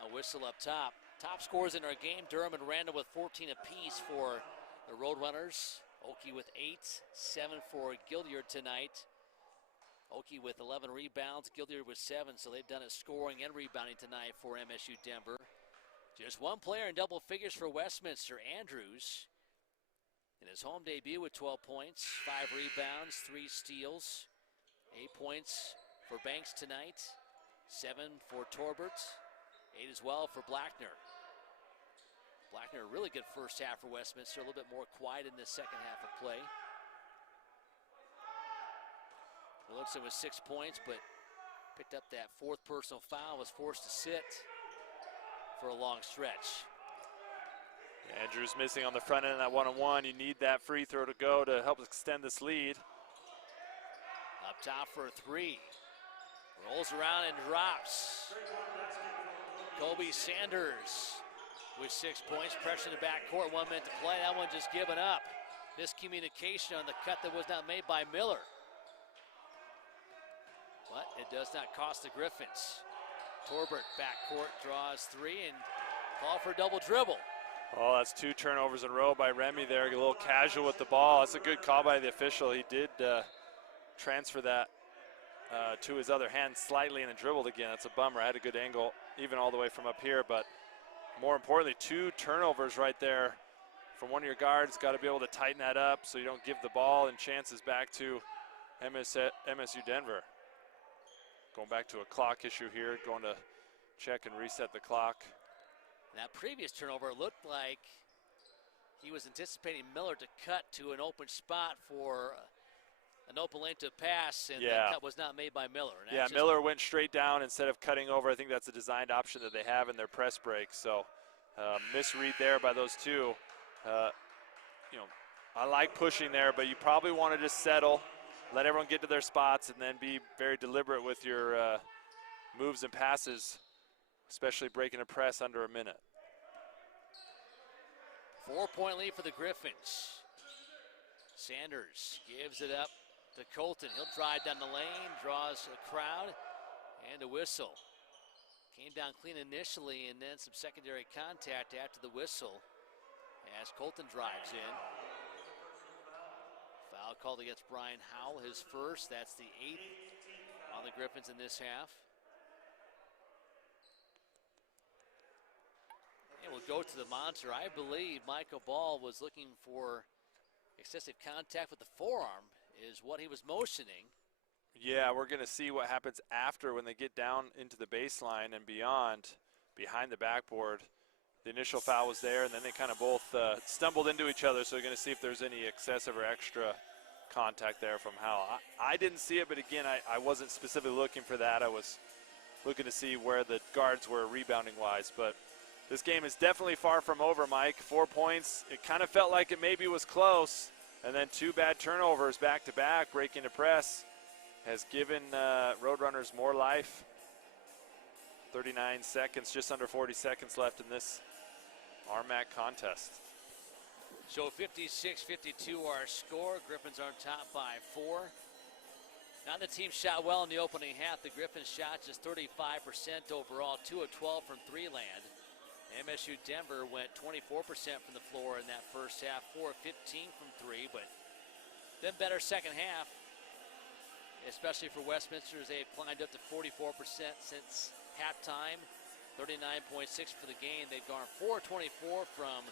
now whistle up top. Top scorers in our game, Durham and Randall with 14 apiece for the Roadrunners. Oki with 8, 7 for Gilliard tonight. Oki with 11 rebounds, Gilliard with 7, so they've done it scoring and rebounding tonight for MSU Denver. Just one player in double figures for Westminster, Andrews, in his home debut with 12 points, 5 rebounds, 3 steals, 8 points for Banks tonight, 7 for Torbert, 8 as well for Blackner. Blackner, a really good first half for Westminster, a little bit more quiet in the second half of play. Williamson with 6 points, but picked up that 4th personal foul, was forced to sit for a long stretch. Andrews missing on the front end of that one-on-one. You need that free throw to go to help extend this lead. Up top for a 3. Rolls around and drops. Kobe Sanders with 6 points. Pressure in the backcourt, 1 minute to play. That one just given up. Miscommunication on the cut that was not made by Miller. But it does not cost the Griffins. Torbert backcourt draws 3 and call for a double dribble. Oh, that's 2 turnovers in a row by Remy there. A little casual with the ball. That's a good call by the official. He did transfer that to his other hand slightly and then dribbled again. That's a bummer. I had a good angle even all the way from up here, but more importantly, 2 turnovers right there from one of your guards. Got to be able to tighten that up so you don't give the ball and chances back to MSU Denver. Going back to a clock issue here, going to check and reset the clock. That previous turnover looked like he was anticipating Miller to cut to an open spot for an open lane to pass, and that cut was not made by Miller. And yeah, Miller went straight down instead of cutting over. I think that's a designed option that they have in their press break. So misread there by those 2. You know, I like pushing there, but you probably want to just settle, let everyone get to their spots, and then be very deliberate with your moves and passes, especially breaking a press under a minute. 4-point lead for the Griffins. Sanders gives it up to Colton. He'll drive down the lane, draws a crowd, and a whistle. Came down clean initially, and then some secondary contact after the whistle as Colton drives in. Foul called against Brian Howell, his first. That's the 8th on the Griffins in this half. And we'll go to the monitor. I believe Michael Ball was looking for excessive contact with the forearm, is what he was motioning. Yeah, we're going to see what happens after when they get down into the baseline and beyond, behind the backboard. The initial foul was there, and then they kind of both stumbled into each other, so we're going to see if there's any excessive or extra contact there from Howell. I didn't see it, but again, I wasn't specifically looking for that. I was looking to see where the guards were rebounding-wise, but this game is definitely far from over, Mike. 4 points. It kind of felt like it maybe was close, and then 2 bad turnovers back-to-back, breaking the press, has given Roadrunners more life. 39 seconds, just under 40 seconds left in this RMAC contest. So 56-52 our score. Griffins are on top by 4. Now the team shot well in the opening half. The Griffins shot just 35% overall, 2 of 12 from 3 land. MSU Denver went 24% from the floor in that first half, 4 of 15 from 3, but then better second half, especially for Westminster, as they've climbed up to 44% since halftime, 39.6 for the game. They've gone 4-24 from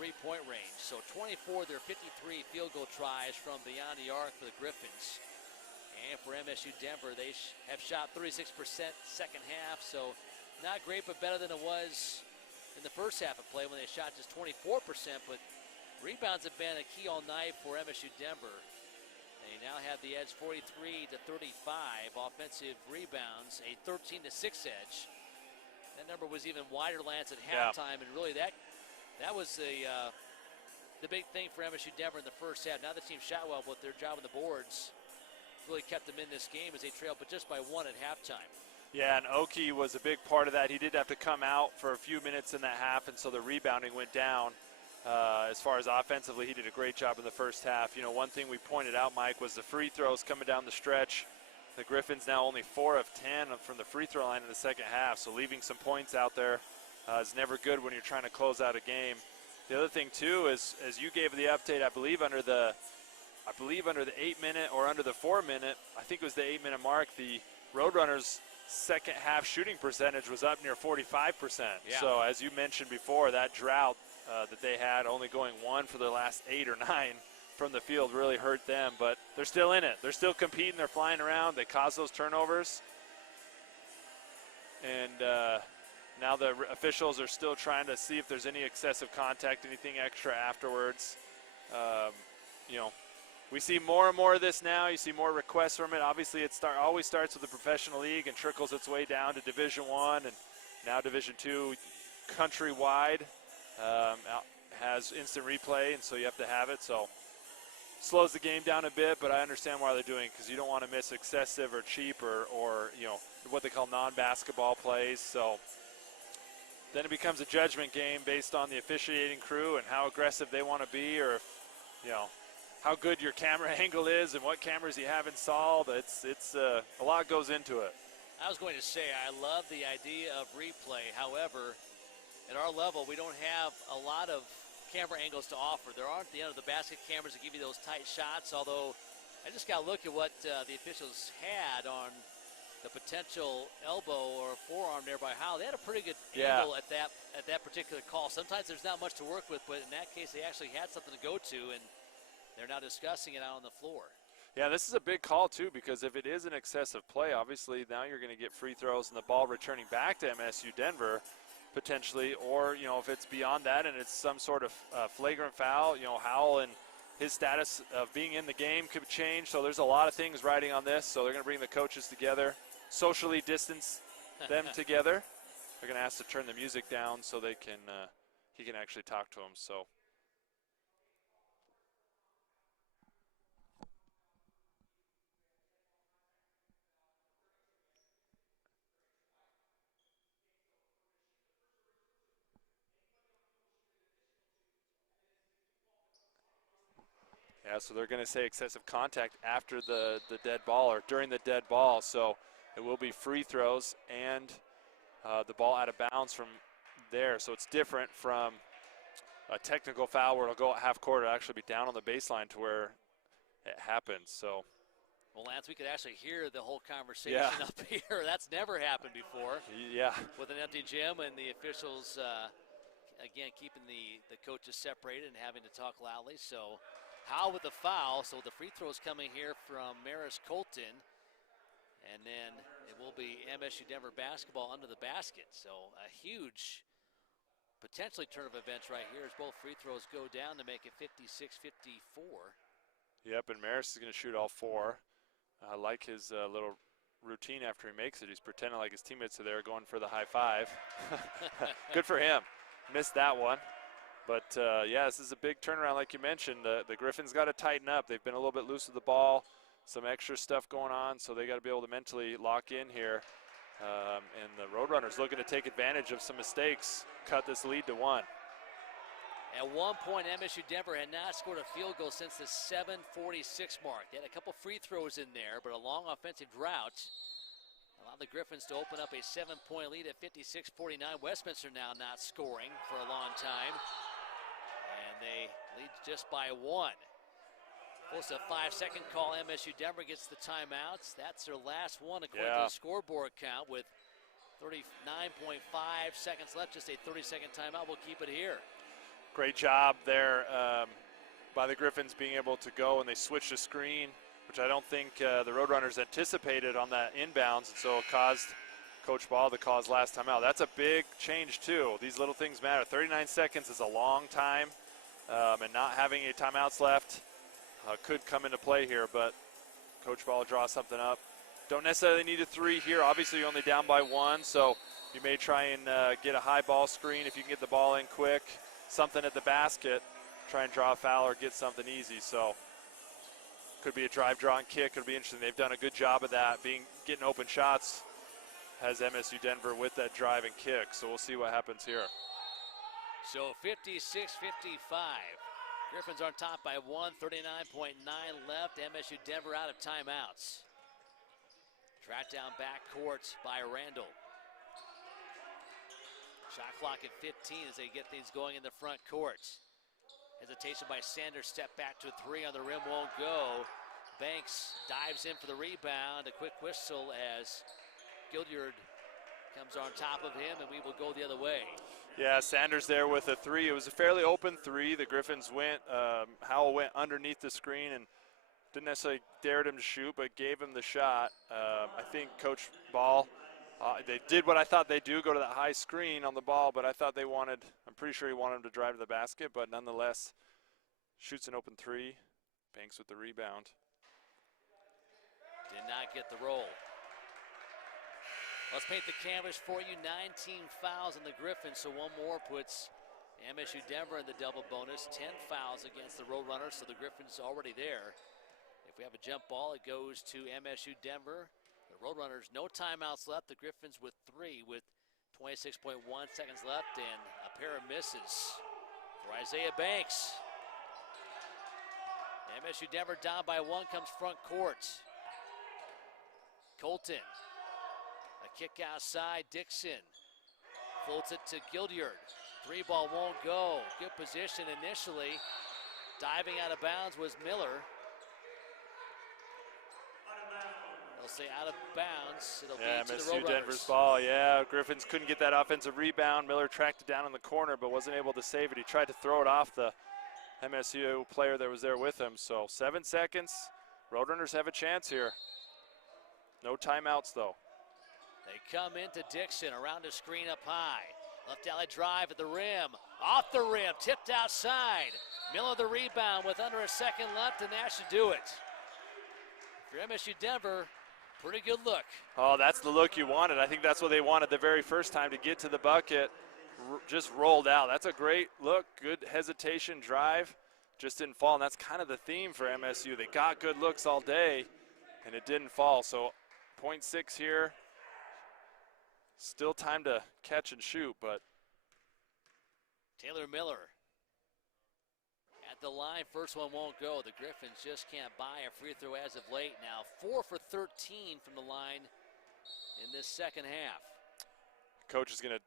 3-point range. So 24 of their 53 field goal tries from beyond the arc for the Griffins. And for MSU Denver, they have shot 36% second half, so not great, but better than it was in the first half of play when they shot just 24%, but rebounds have been a key all night for MSU Denver. They now have the edge 43-35, offensive rebounds, a 13-6 edge. That number was even wider, Lance, at halftime, and really that was the big thing for MSU Denver in the first half. Now the team shot well, but their job on the boards really kept them in this game as they trailed, but just by 1 at halftime. Yeah, and Oki was a big part of that. He did have to come out for a few minutes in that half, and so the rebounding went down. As far as offensively, he did a great job in the first half. You know, one thing we pointed out, Mike, was the free throws coming down the stretch. The Griffins now only 4 of 10 from the free throw line in the second half, so leaving some points out there is never good when you're trying to close out a game. The other thing too is, as you gave the update, I believe under the 8-minute or under the 4-minute, I think it was the 8-minute mark, the Roadrunners' second half shooting percentage was up near 45%. Yeah. So as you mentioned before, that drought that they had, only going 1 for the last 8 or 9 from the field, really hurt them. But they're still in it. They're still competing. They're flying around. They cause those turnovers. And now the officials are still trying to see if there's any excessive contact, anything extra afterwards. You know, we see more and more of this now. You see more requests from it. Obviously, it always starts with the professional league and trickles its way down to Division I and now Division II countrywide. Has instant replay, and so you have to have it. So slows the game down a bit, but I understand why they're doing it, because you don't want to miss excessive or cheap or you know, what they call non-basketball plays. So then it becomes a judgment game based on the officiating crew and how aggressive they want to be, or if, you know, how good your camera angle is and what cameras you have installed. It's a lot goes into it. I was going to say, I love the idea of replay. However, at our level, we don't have a lot of camera angles to offer. There aren't the end of the basket cameras that give you those tight shots, although I just got to look at what the officials had on the potential elbow or forearm there by Howell. They had a pretty good angle at that particular call. Sometimes there's not much to work with, but in that case, they actually had something to go to, and they're now discussing it out on the floor. Yeah, this is a big call, too, because if it is an excessive play, obviously now you're going to get free throws and the ball returning back to MSU Denver, potentially, or, you know, if it's beyond that and it's some sort of flagrant foul, you know, Howell and his status of being in the game could change. So there's a lot of things riding on this. So they're going to bring the coaches together, socially distance them together. They're going to ask to turn the music down so they can he can actually talk to him. So. Yeah, so they're going to say excessive contact after the dead ball or during the dead ball. So it will be free throws and the ball out of bounds from there. So it's different from a technical foul where it'll go at half court. It'll actually be down on the baseline to where it happens. So. Well, Lance, we could actually hear the whole conversation up here. That's never happened before. Yeah. With an empty gym and the officials, again, keeping the coaches separated and having to talk loudly. So. Howell with the foul, so the free throws coming here from Maris Colton, and then it will be MSU Denver basketball under the basket. So a huge, potentially turn of events right here as both free throws go down to make it 56-54. Yep, and Maris is going to shoot all 4. I like his little routine after he makes it. He's pretending like his teammates are there going for the high five. Good for him. Missed that one. But, yeah, this is a big turnaround like you mentioned. The Griffins got to tighten up. They've been a little bit loose with the ball, some extra stuff going on, so they got to be able to mentally lock in here. And the Roadrunners looking to take advantage of some mistakes, cut this lead to 1. At one point, MSU Denver had not scored a field goal since the 7:46 mark. They had a couple free throws in there, but a long offensive drought allowed the Griffins to open up a 7-point lead at 56-49. Westminster now not scoring for a long time. And they lead just by 1. Close to a 5-second call. MSU Denver gets the timeouts. That's their last one according to the scoreboard count with 39.5 seconds left. Just a 30-second timeout. We'll keep it here. Great job there by the Griffins being able to go, and they switched the screen, which I don't think the Roadrunners anticipated on that inbounds, and so it caused Coach Ball to call his last timeout. That's a big change, too. These little things matter. 39 seconds is a long time, and not having any timeouts left could come into play here, but Coach Ball draws something up. Don't necessarily need a 3 here. Obviously, you're only down by 1, so you may try and get a high ball screen if you can get the ball in quick, something at the basket, try and draw a foul or get something easy. So could be a drive, draw, and kick. It'll be interesting. They've done a good job of that, getting open shots. Has MSU Denver with that drive and kick. So we'll see what happens here. So 56-55. Griffins on top by 1, 39.9 left. MSU Denver out of timeouts. Tracked down back court by Randall. Shot clock at 15 as they get things going in the front court. Hesitation by Sanders, step back to a three on the rim, won't go. Banks dives in for the rebound. A quick whistle as Gilliard comes on top of him, and we will go the other way. Yeah, Sanders there with a three. It was a fairly open three. The Griffins went, Howell went underneath the screen and didn't necessarily dared him to shoot, but gave him the shot. I think Coach Ball, they did what I thought they'd do, go to that high screen on the ball, but I thought they wanted, I'm pretty sure he wanted him to drive to the basket, but nonetheless, shoots an open three. Banks with the rebound. Did not get the roll. Let's paint the canvas for you. 19 fouls on the Griffins, so one more puts MSU Denver in the double bonus. 10 fouls against the Roadrunners, so the Griffins already there. If we have a jump ball, it goes to MSU Denver. The Roadrunners, no timeouts left. The Griffins with 3 with 26.1 seconds left, and a pair of misses for Isaiah Banks. MSU Denver down by 1, comes front court. Colton. A kick outside, Dixon floats it to Gilliard. 3 ball won't go. Good position initially. Diving out of bounds was Miller. They'll say out of bounds. It'll be to the Roadrunners. MSU Denver's ball, yeah. Griffins couldn't get that offensive rebound. Miller tracked it down in the corner but wasn't able to save it. He tried to throw it off the MSU player that was there with him. So 7 seconds. Roadrunners have a chance here. No timeouts though. They come into Dixon around the screen up high. Left alley drive at the rim. Off the rim, tipped outside. Miller the rebound with under a second left, and that should do it. For MSU Denver, pretty good look. Oh, that's the look you wanted. I think that's what they wanted the very first time, to get to the bucket. Just rolled out. That's a great look. Good hesitation drive. Just didn't fall, and that's kind of the theme for MSU. They got good looks all day, and it didn't fall. So 0.6 here. Still time to catch and shoot, but. Taylor Miller at the line. First one won't go. The Griffins just can't buy a free throw as of late. Now 4 for 13 from the line in this second half. Coach is going to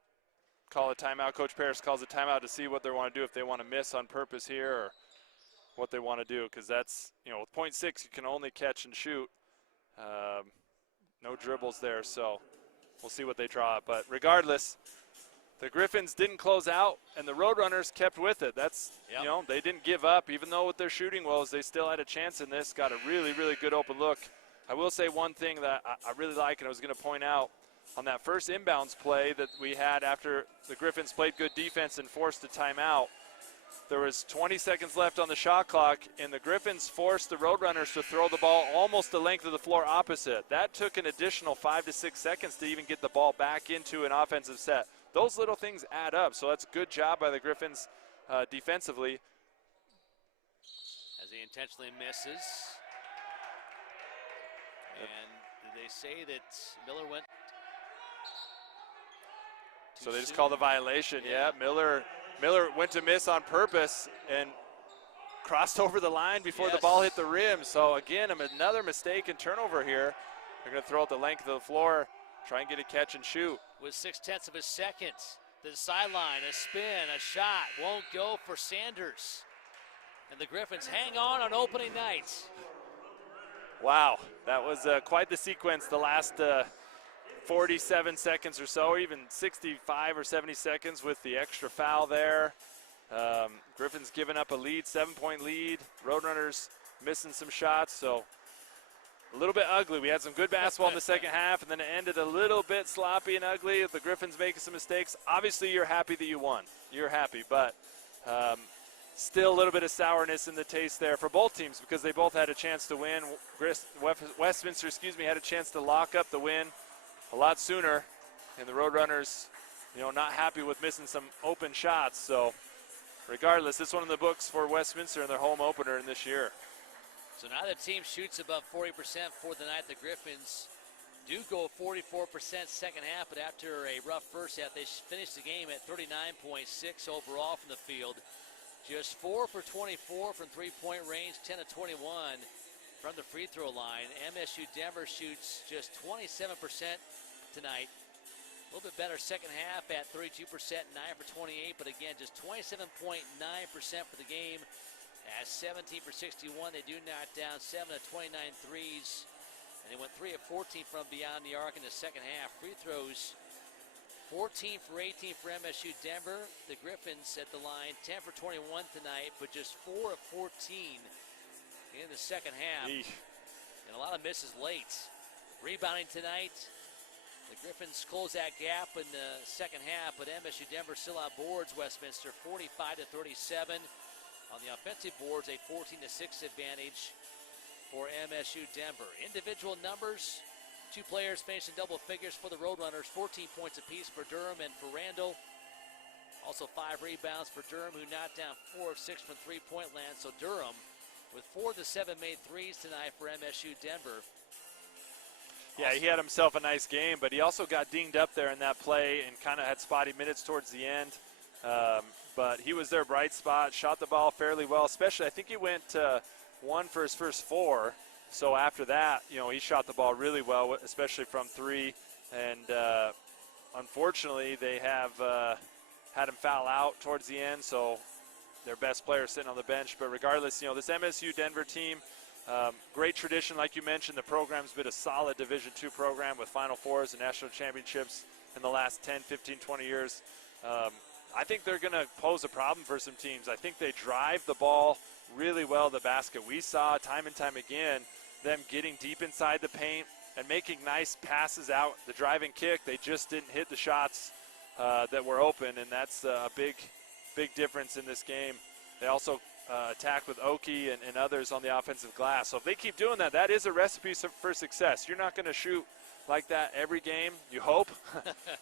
call a timeout. Coach Paris calls a timeout to see what they want to do, if they want to miss on purpose here or what they want to do, because that's, you know, with 0.6 you can only catch and shoot. No dribbles there, so we'll see what they draw. But regardless, the Griffins didn't close out, and the Roadrunners kept with it. That's, you know, they didn't give up. Even though with their shooting woes, they still had a chance in this. Got a really, really good open look. I will say one thing that I really like, and I was going to point out, on that first inbounds play that we had after the Griffins played good defense and forced a timeout, there was 20 seconds left on the shot clock, and the Griffins forced the Roadrunners to throw the ball almost the length of the floor opposite. That took an additional 5 to 6 seconds to even get the ball back into an offensive set. Those little things add up, so that's a good job by the Griffins defensively. As he intentionally misses. And they say that Miller went so they just call the violation. Yeah, Miller went to miss on purpose and crossed over the line before the ball hit the rim. So again, another mistake and turnover here. They're going to throw it the length of the floor, try and get a catch and shoot. With 0.6 of a second, the sideline, a spin, a shot, won't go for Sanders. And the Griffins hang on opening night. Wow, that was quite the sequence the last 47 seconds or so, or even 65 or 70 seconds with the extra foul there. Griffins giving up a lead, 7-point lead. Roadrunners missing some shots, so a little bit ugly. We had some good basketball in the second half, and then it ended a little bit sloppy and ugly. The Griffins making some mistakes. Obviously, you're happy that you won. You're happy, but still a little bit of sourness in the taste there for both teams, because they both had a chance to win. Westminster, had a chance to lock up the win a lot sooner, and the Roadrunners, not happy with missing some open shots. So regardless, it's one of the books for Westminster in their home opener in this year. So neither team shoots above 40% for the night. The Griffins do go 44% second half, but after a rough first half, they finished the game at 39.6 overall from the field. Just 4 for 24 from three-point range, 10 of 21 from the free throw line. MSU Denver shoots just 27% tonight. A little bit better second half at 32%, 9 for 28, but again, just 27.9% for the game. At 17 for 61, they do knock down 7 of 29 threes, and they went 3 of 14 from beyond the arc in the second half. Free throws, 14 for 18 for MSU Denver. The Griffins at the line, 10 for 21 tonight, but just 4 of 14 in the second half. And a lot of misses late. Rebounding tonight, the Griffins close that gap in the second half, but MSU Denver still outboards Westminster 45-37. On the offensive boards, a 14-6 advantage for MSU Denver. Individual numbers, 2 players finishing double figures for the Roadrunners, 14 points apiece for Durham and for Randall. Also 5 rebounds for Durham, who knocked down 4 of 6 from three-point land. So Durham with 4 of the 7 made threes tonight for MSU Denver. Yeah, he had himself a nice game, but he also got dinged up there in that play and kind of had spotty minutes towards the end. But he was their bright spot, shot the ball fairly well, especially I think he went 1 for his first 4. So after that, you know, he shot the ball really well, especially from 3. And unfortunately, they have had him foul out towards the end, so their best player sitting on the bench. But regardless, you know, this MSU Denver team, great tradition, like you mentioned. The program's been a solid Division II program with Final Fours and national championships in the last 10, 15, 20 years. I think they're going to pose a problem for some teams. I think they drive the ball really well to the basket. We saw time and time again them getting deep inside the paint and making nice passes out. The drive and kick, they just didn't hit the shots that were open, and that's a big difference in this game. They also attack with Oki and others on the offensive glass. So if they keep doing that, that is a recipe for success. You're not going to shoot like that every game, you hope.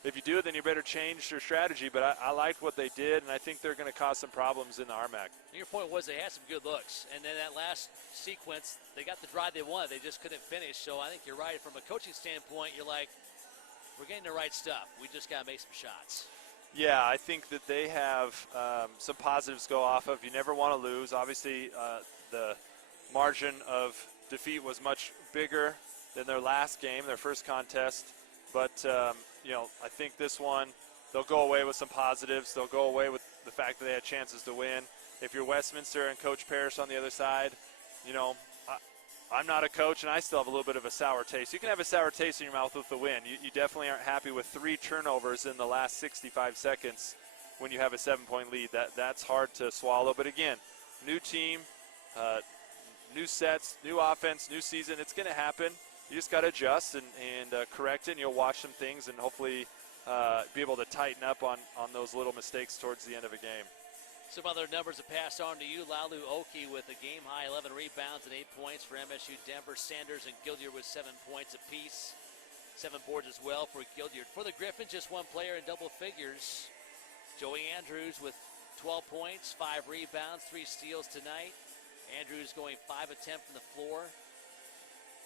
If you do, then you better change your strategy. But I liked what they did, and I think they're going to cause some problems in the RMAC. Your point was they had some good looks, and then that last sequence, they got the drive they wanted. They just couldn't finish. So I think you're right. From a coaching standpoint, you're like, we're getting the right stuff. We just got to make some shots. Yeah, I think that they have some positives to go off of. You never want to lose. Obviously, the margin of defeat was much bigger than their last game, their first contest. But, you know, I think this one, they'll go away with some positives. They'll go away with the fact that they had chances to win. If you're Westminster and Coach Parrish on the other side, you know, I'm not a coach, and I still have a little bit of a sour taste. You can have a sour taste in your mouth with the win. You definitely aren't happy with 3 turnovers in the last 65 seconds when you have a 7-point lead. That's hard to swallow. But, again, new team, new sets, new offense, new season. It's going to happen. You just got to adjust and correct it, and you'll watch some things and hopefully be able to tighten up on those little mistakes towards the end of a game. Some other numbers to pass on to you. Lalu Oki with a game-high 11 rebounds and 8 points for MSU Denver. Sanders and Gilliard with 7 points apiece. 7 boards as well for Gilliard. For the Griffins, just 1 player in double figures. Joey Andrews with 12 points, 5 rebounds, 3 steals tonight. Andrews going 5 of 10 from the floor.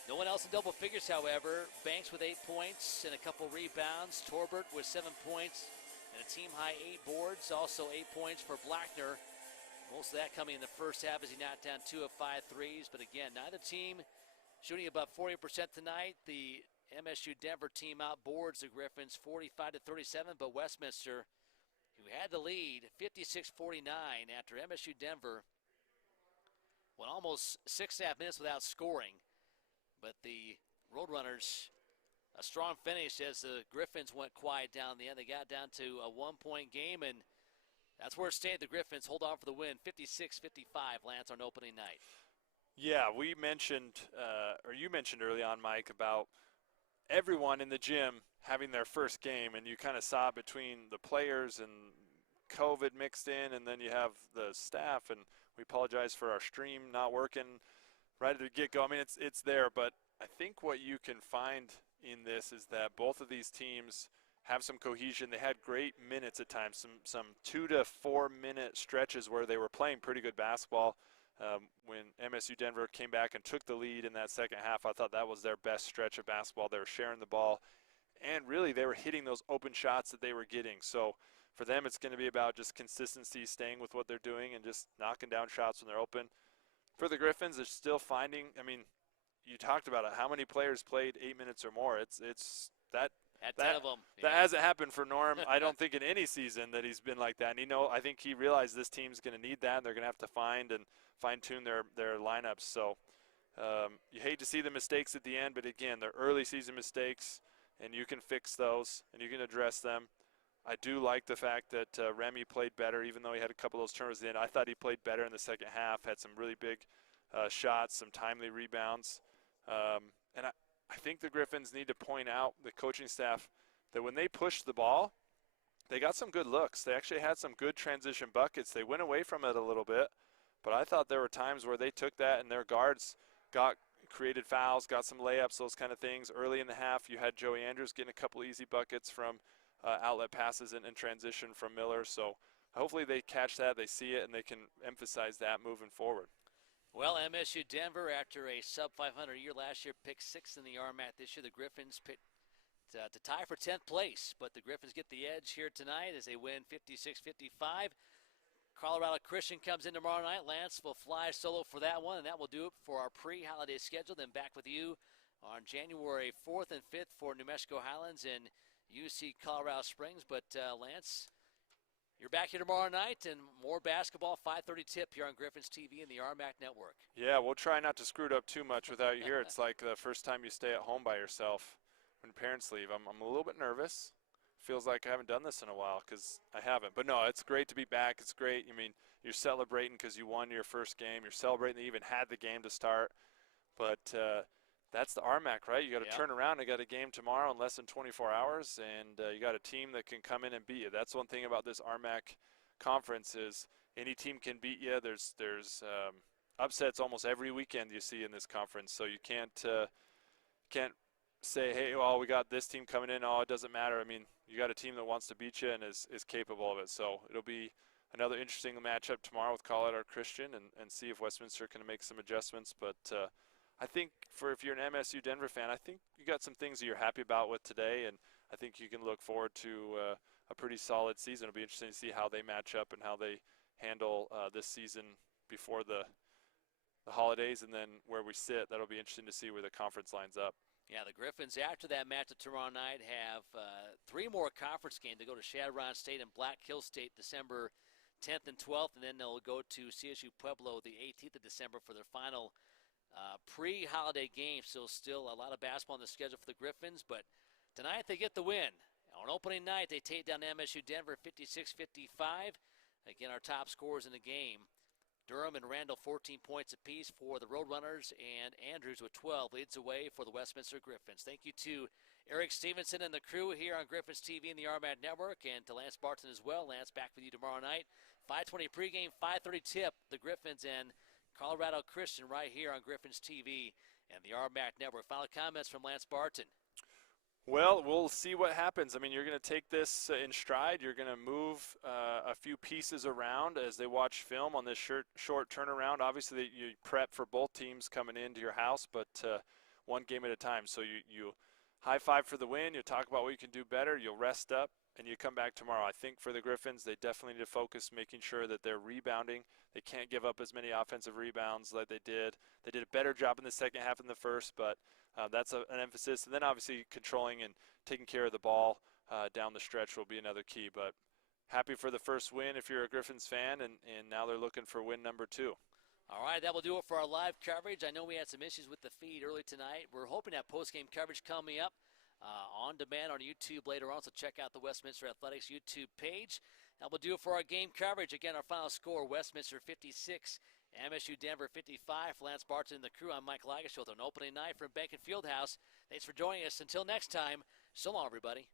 No one else in double figures, however. Banks with 8 points and a couple rebounds. Torbert with 7 points and a team-high 8 boards. Also 8 points for Blackner. Most of that coming in the first half as he knocked down 2 of 5 threes. But again, neither team shooting above 40% tonight. The MSU Denver team outboards the Griffins 45-37, but Westminster, who had the lead 56-49 after MSU Denver went almost 6.5 minutes without scoring. But the Roadrunners, a strong finish as the Griffins went quiet down the end. They got down to a 1-point game, and that's where it stayed. The Griffins hold on for the win, 56-55, Lance, on opening night. Yeah, we mentioned, or you mentioned early on, Mike, about everyone in the gym having their first game, and you kind of saw it between the players and COVID mixed in, and then you have the staff, and we apologize for our stream not working right at the get-go. I mean, it's there, but I think what you can find in this is that both of these teams have some cohesion. They had great minutes at times, some 2 to 4 minute stretches where they were playing pretty good basketball. When MSU Denver came back and took the lead in that second half, I thought that was their best stretch of basketball. They were sharing the ball, and really they were hitting those open shots that they were getting. So for them, it's going to be about just consistency, staying with what they're doing, and just knocking down shots when they're open. For the Griffins, they're still finding, I mean, you talked about it, how many players played 8 minutes or more. It's that Had 10 of them. That Yeah. hasn't happened for Norm, I don't think, in any season that he's been like that. And I think he realized this team's going to need that, and they're going to have to fine-tune their lineups. So you hate to see the mistakes at the end, but again, they're early season mistakes, and you can fix those and you can address them. I do like the fact that Remy played better, even though he had a couple of those turnovers at the end. I thought he played better in the second half, had some really big shots, some timely rebounds. And I think the Griffins need to point out, the coaching staff, that when they pushed the ball, they got some good looks. They actually had some good transition buckets. They went away from it a little bit, but I thought there were times where they took that and their guards created fouls, got some layups, those kind of things. Early in the half, you had Joey Andrews getting a couple easy buckets from outlet passes and transition from Miller. So hopefully they catch that, they see it, and they can emphasize that moving forward. Well, MSU Denver, after a sub-500 year last year, picked 6th in the RMAC this year. The Griffins picked to tie for 10th place, but the Griffins get the edge here tonight as they win 56-55. Colorado Christian comes in tomorrow night. Lance will fly solo for that one, and that will do it for our pre-holiday schedule. Then back with you on January 4th and 5th for New Mexico Highlands and UC Colorado Springs. But Lance, you're back here tomorrow night, and more basketball, 5:30 tip here on Griffins TV and the RMAC Network. Yeah, we'll try not to screw it up too much without you here. It's like the first time you stay at home by yourself when parents leave. I'm a little bit nervous. Feels like I haven't done this in a while because I haven't. But no, it's great to be back. It's great. I mean, you're celebrating because you won your first game. You're celebrating that you even had the game to start. But that's the RMAC, right? You got to turn around. I got a game tomorrow in less than 24 hours, and you got a team that can come in and beat you. That's one thing about this RMAC conference is any team can beat you. There's upsets almost every weekend you see in this conference, so you can't say, hey, well, we got this team coming in. Oh, it doesn't matter. I mean, you got a team that wants to beat you and is capable of it. So it'll be another interesting matchup tomorrow with Colorado Christian and see if Westminster can make some adjustments. But I think if you're an MSU Denver fan, I think you got some things that you're happy about with today, and I think you can look forward to a pretty solid season. It'll be interesting to see how they match up and how they handle this season before the holidays, and then where we sit. That'll be interesting to see where the conference lines up. Yeah, the Griffins, after that matchup tomorrow night, have 3 more conference games. They go to Chadron State and Black Hills State December 10th and 12th, and then they'll go to CSU Pueblo the 18th of December for their final pre-holiday game. So still a lot of basketball on the schedule for the Griffins, but tonight they get the win. On opening night, they take down MSU Denver 56-55. Again, our top scorers in the game, Durham and Randall 14 points apiece for the Roadrunners, and Andrews with 12 leads away for the Westminster Griffins. Thank you to Eric Stevenson and the crew here on Griffins TV and the RMAC Network, and to Lance Barton as well. Lance, back with you tomorrow night. 5:20 pregame, 5:30 tip. The Griffins and Colorado Christian right here on Griffins TV and the RMAC Network. Final comments from Lance Barton. Well, we'll see what happens. I mean, you're going to take this in stride. You're going to move a few pieces around as they watch film on this short turnaround. Obviously, you prep for both teams coming into your house, but one game at a time. So you high five for the win. You talk about what you can do better. You'll rest up, and you come back tomorrow. I think for the Griffins, they definitely need to focus making sure that they're rebounding. They can't give up as many offensive rebounds like they did. They did a better job in the second half than the first, but that's an emphasis. And then obviously controlling and taking care of the ball down the stretch will be another key. But happy for the first win if you're a Griffins fan, and now they're looking for win number 2. All right, that will do it for our live coverage. I know we had some issues with the feed early tonight. We're hoping to have post-game coverage coming up on demand on YouTube later on, so check out the Westminster Athletics YouTube page. That will do it for our game coverage. Again, our final score, Westminster 56, MSU Denver 55. For Lance Barton and the crew, I'm Mike Lagersfield on opening night from Bank & Fieldhouse. Thanks for joining us. Until next time, so long, everybody.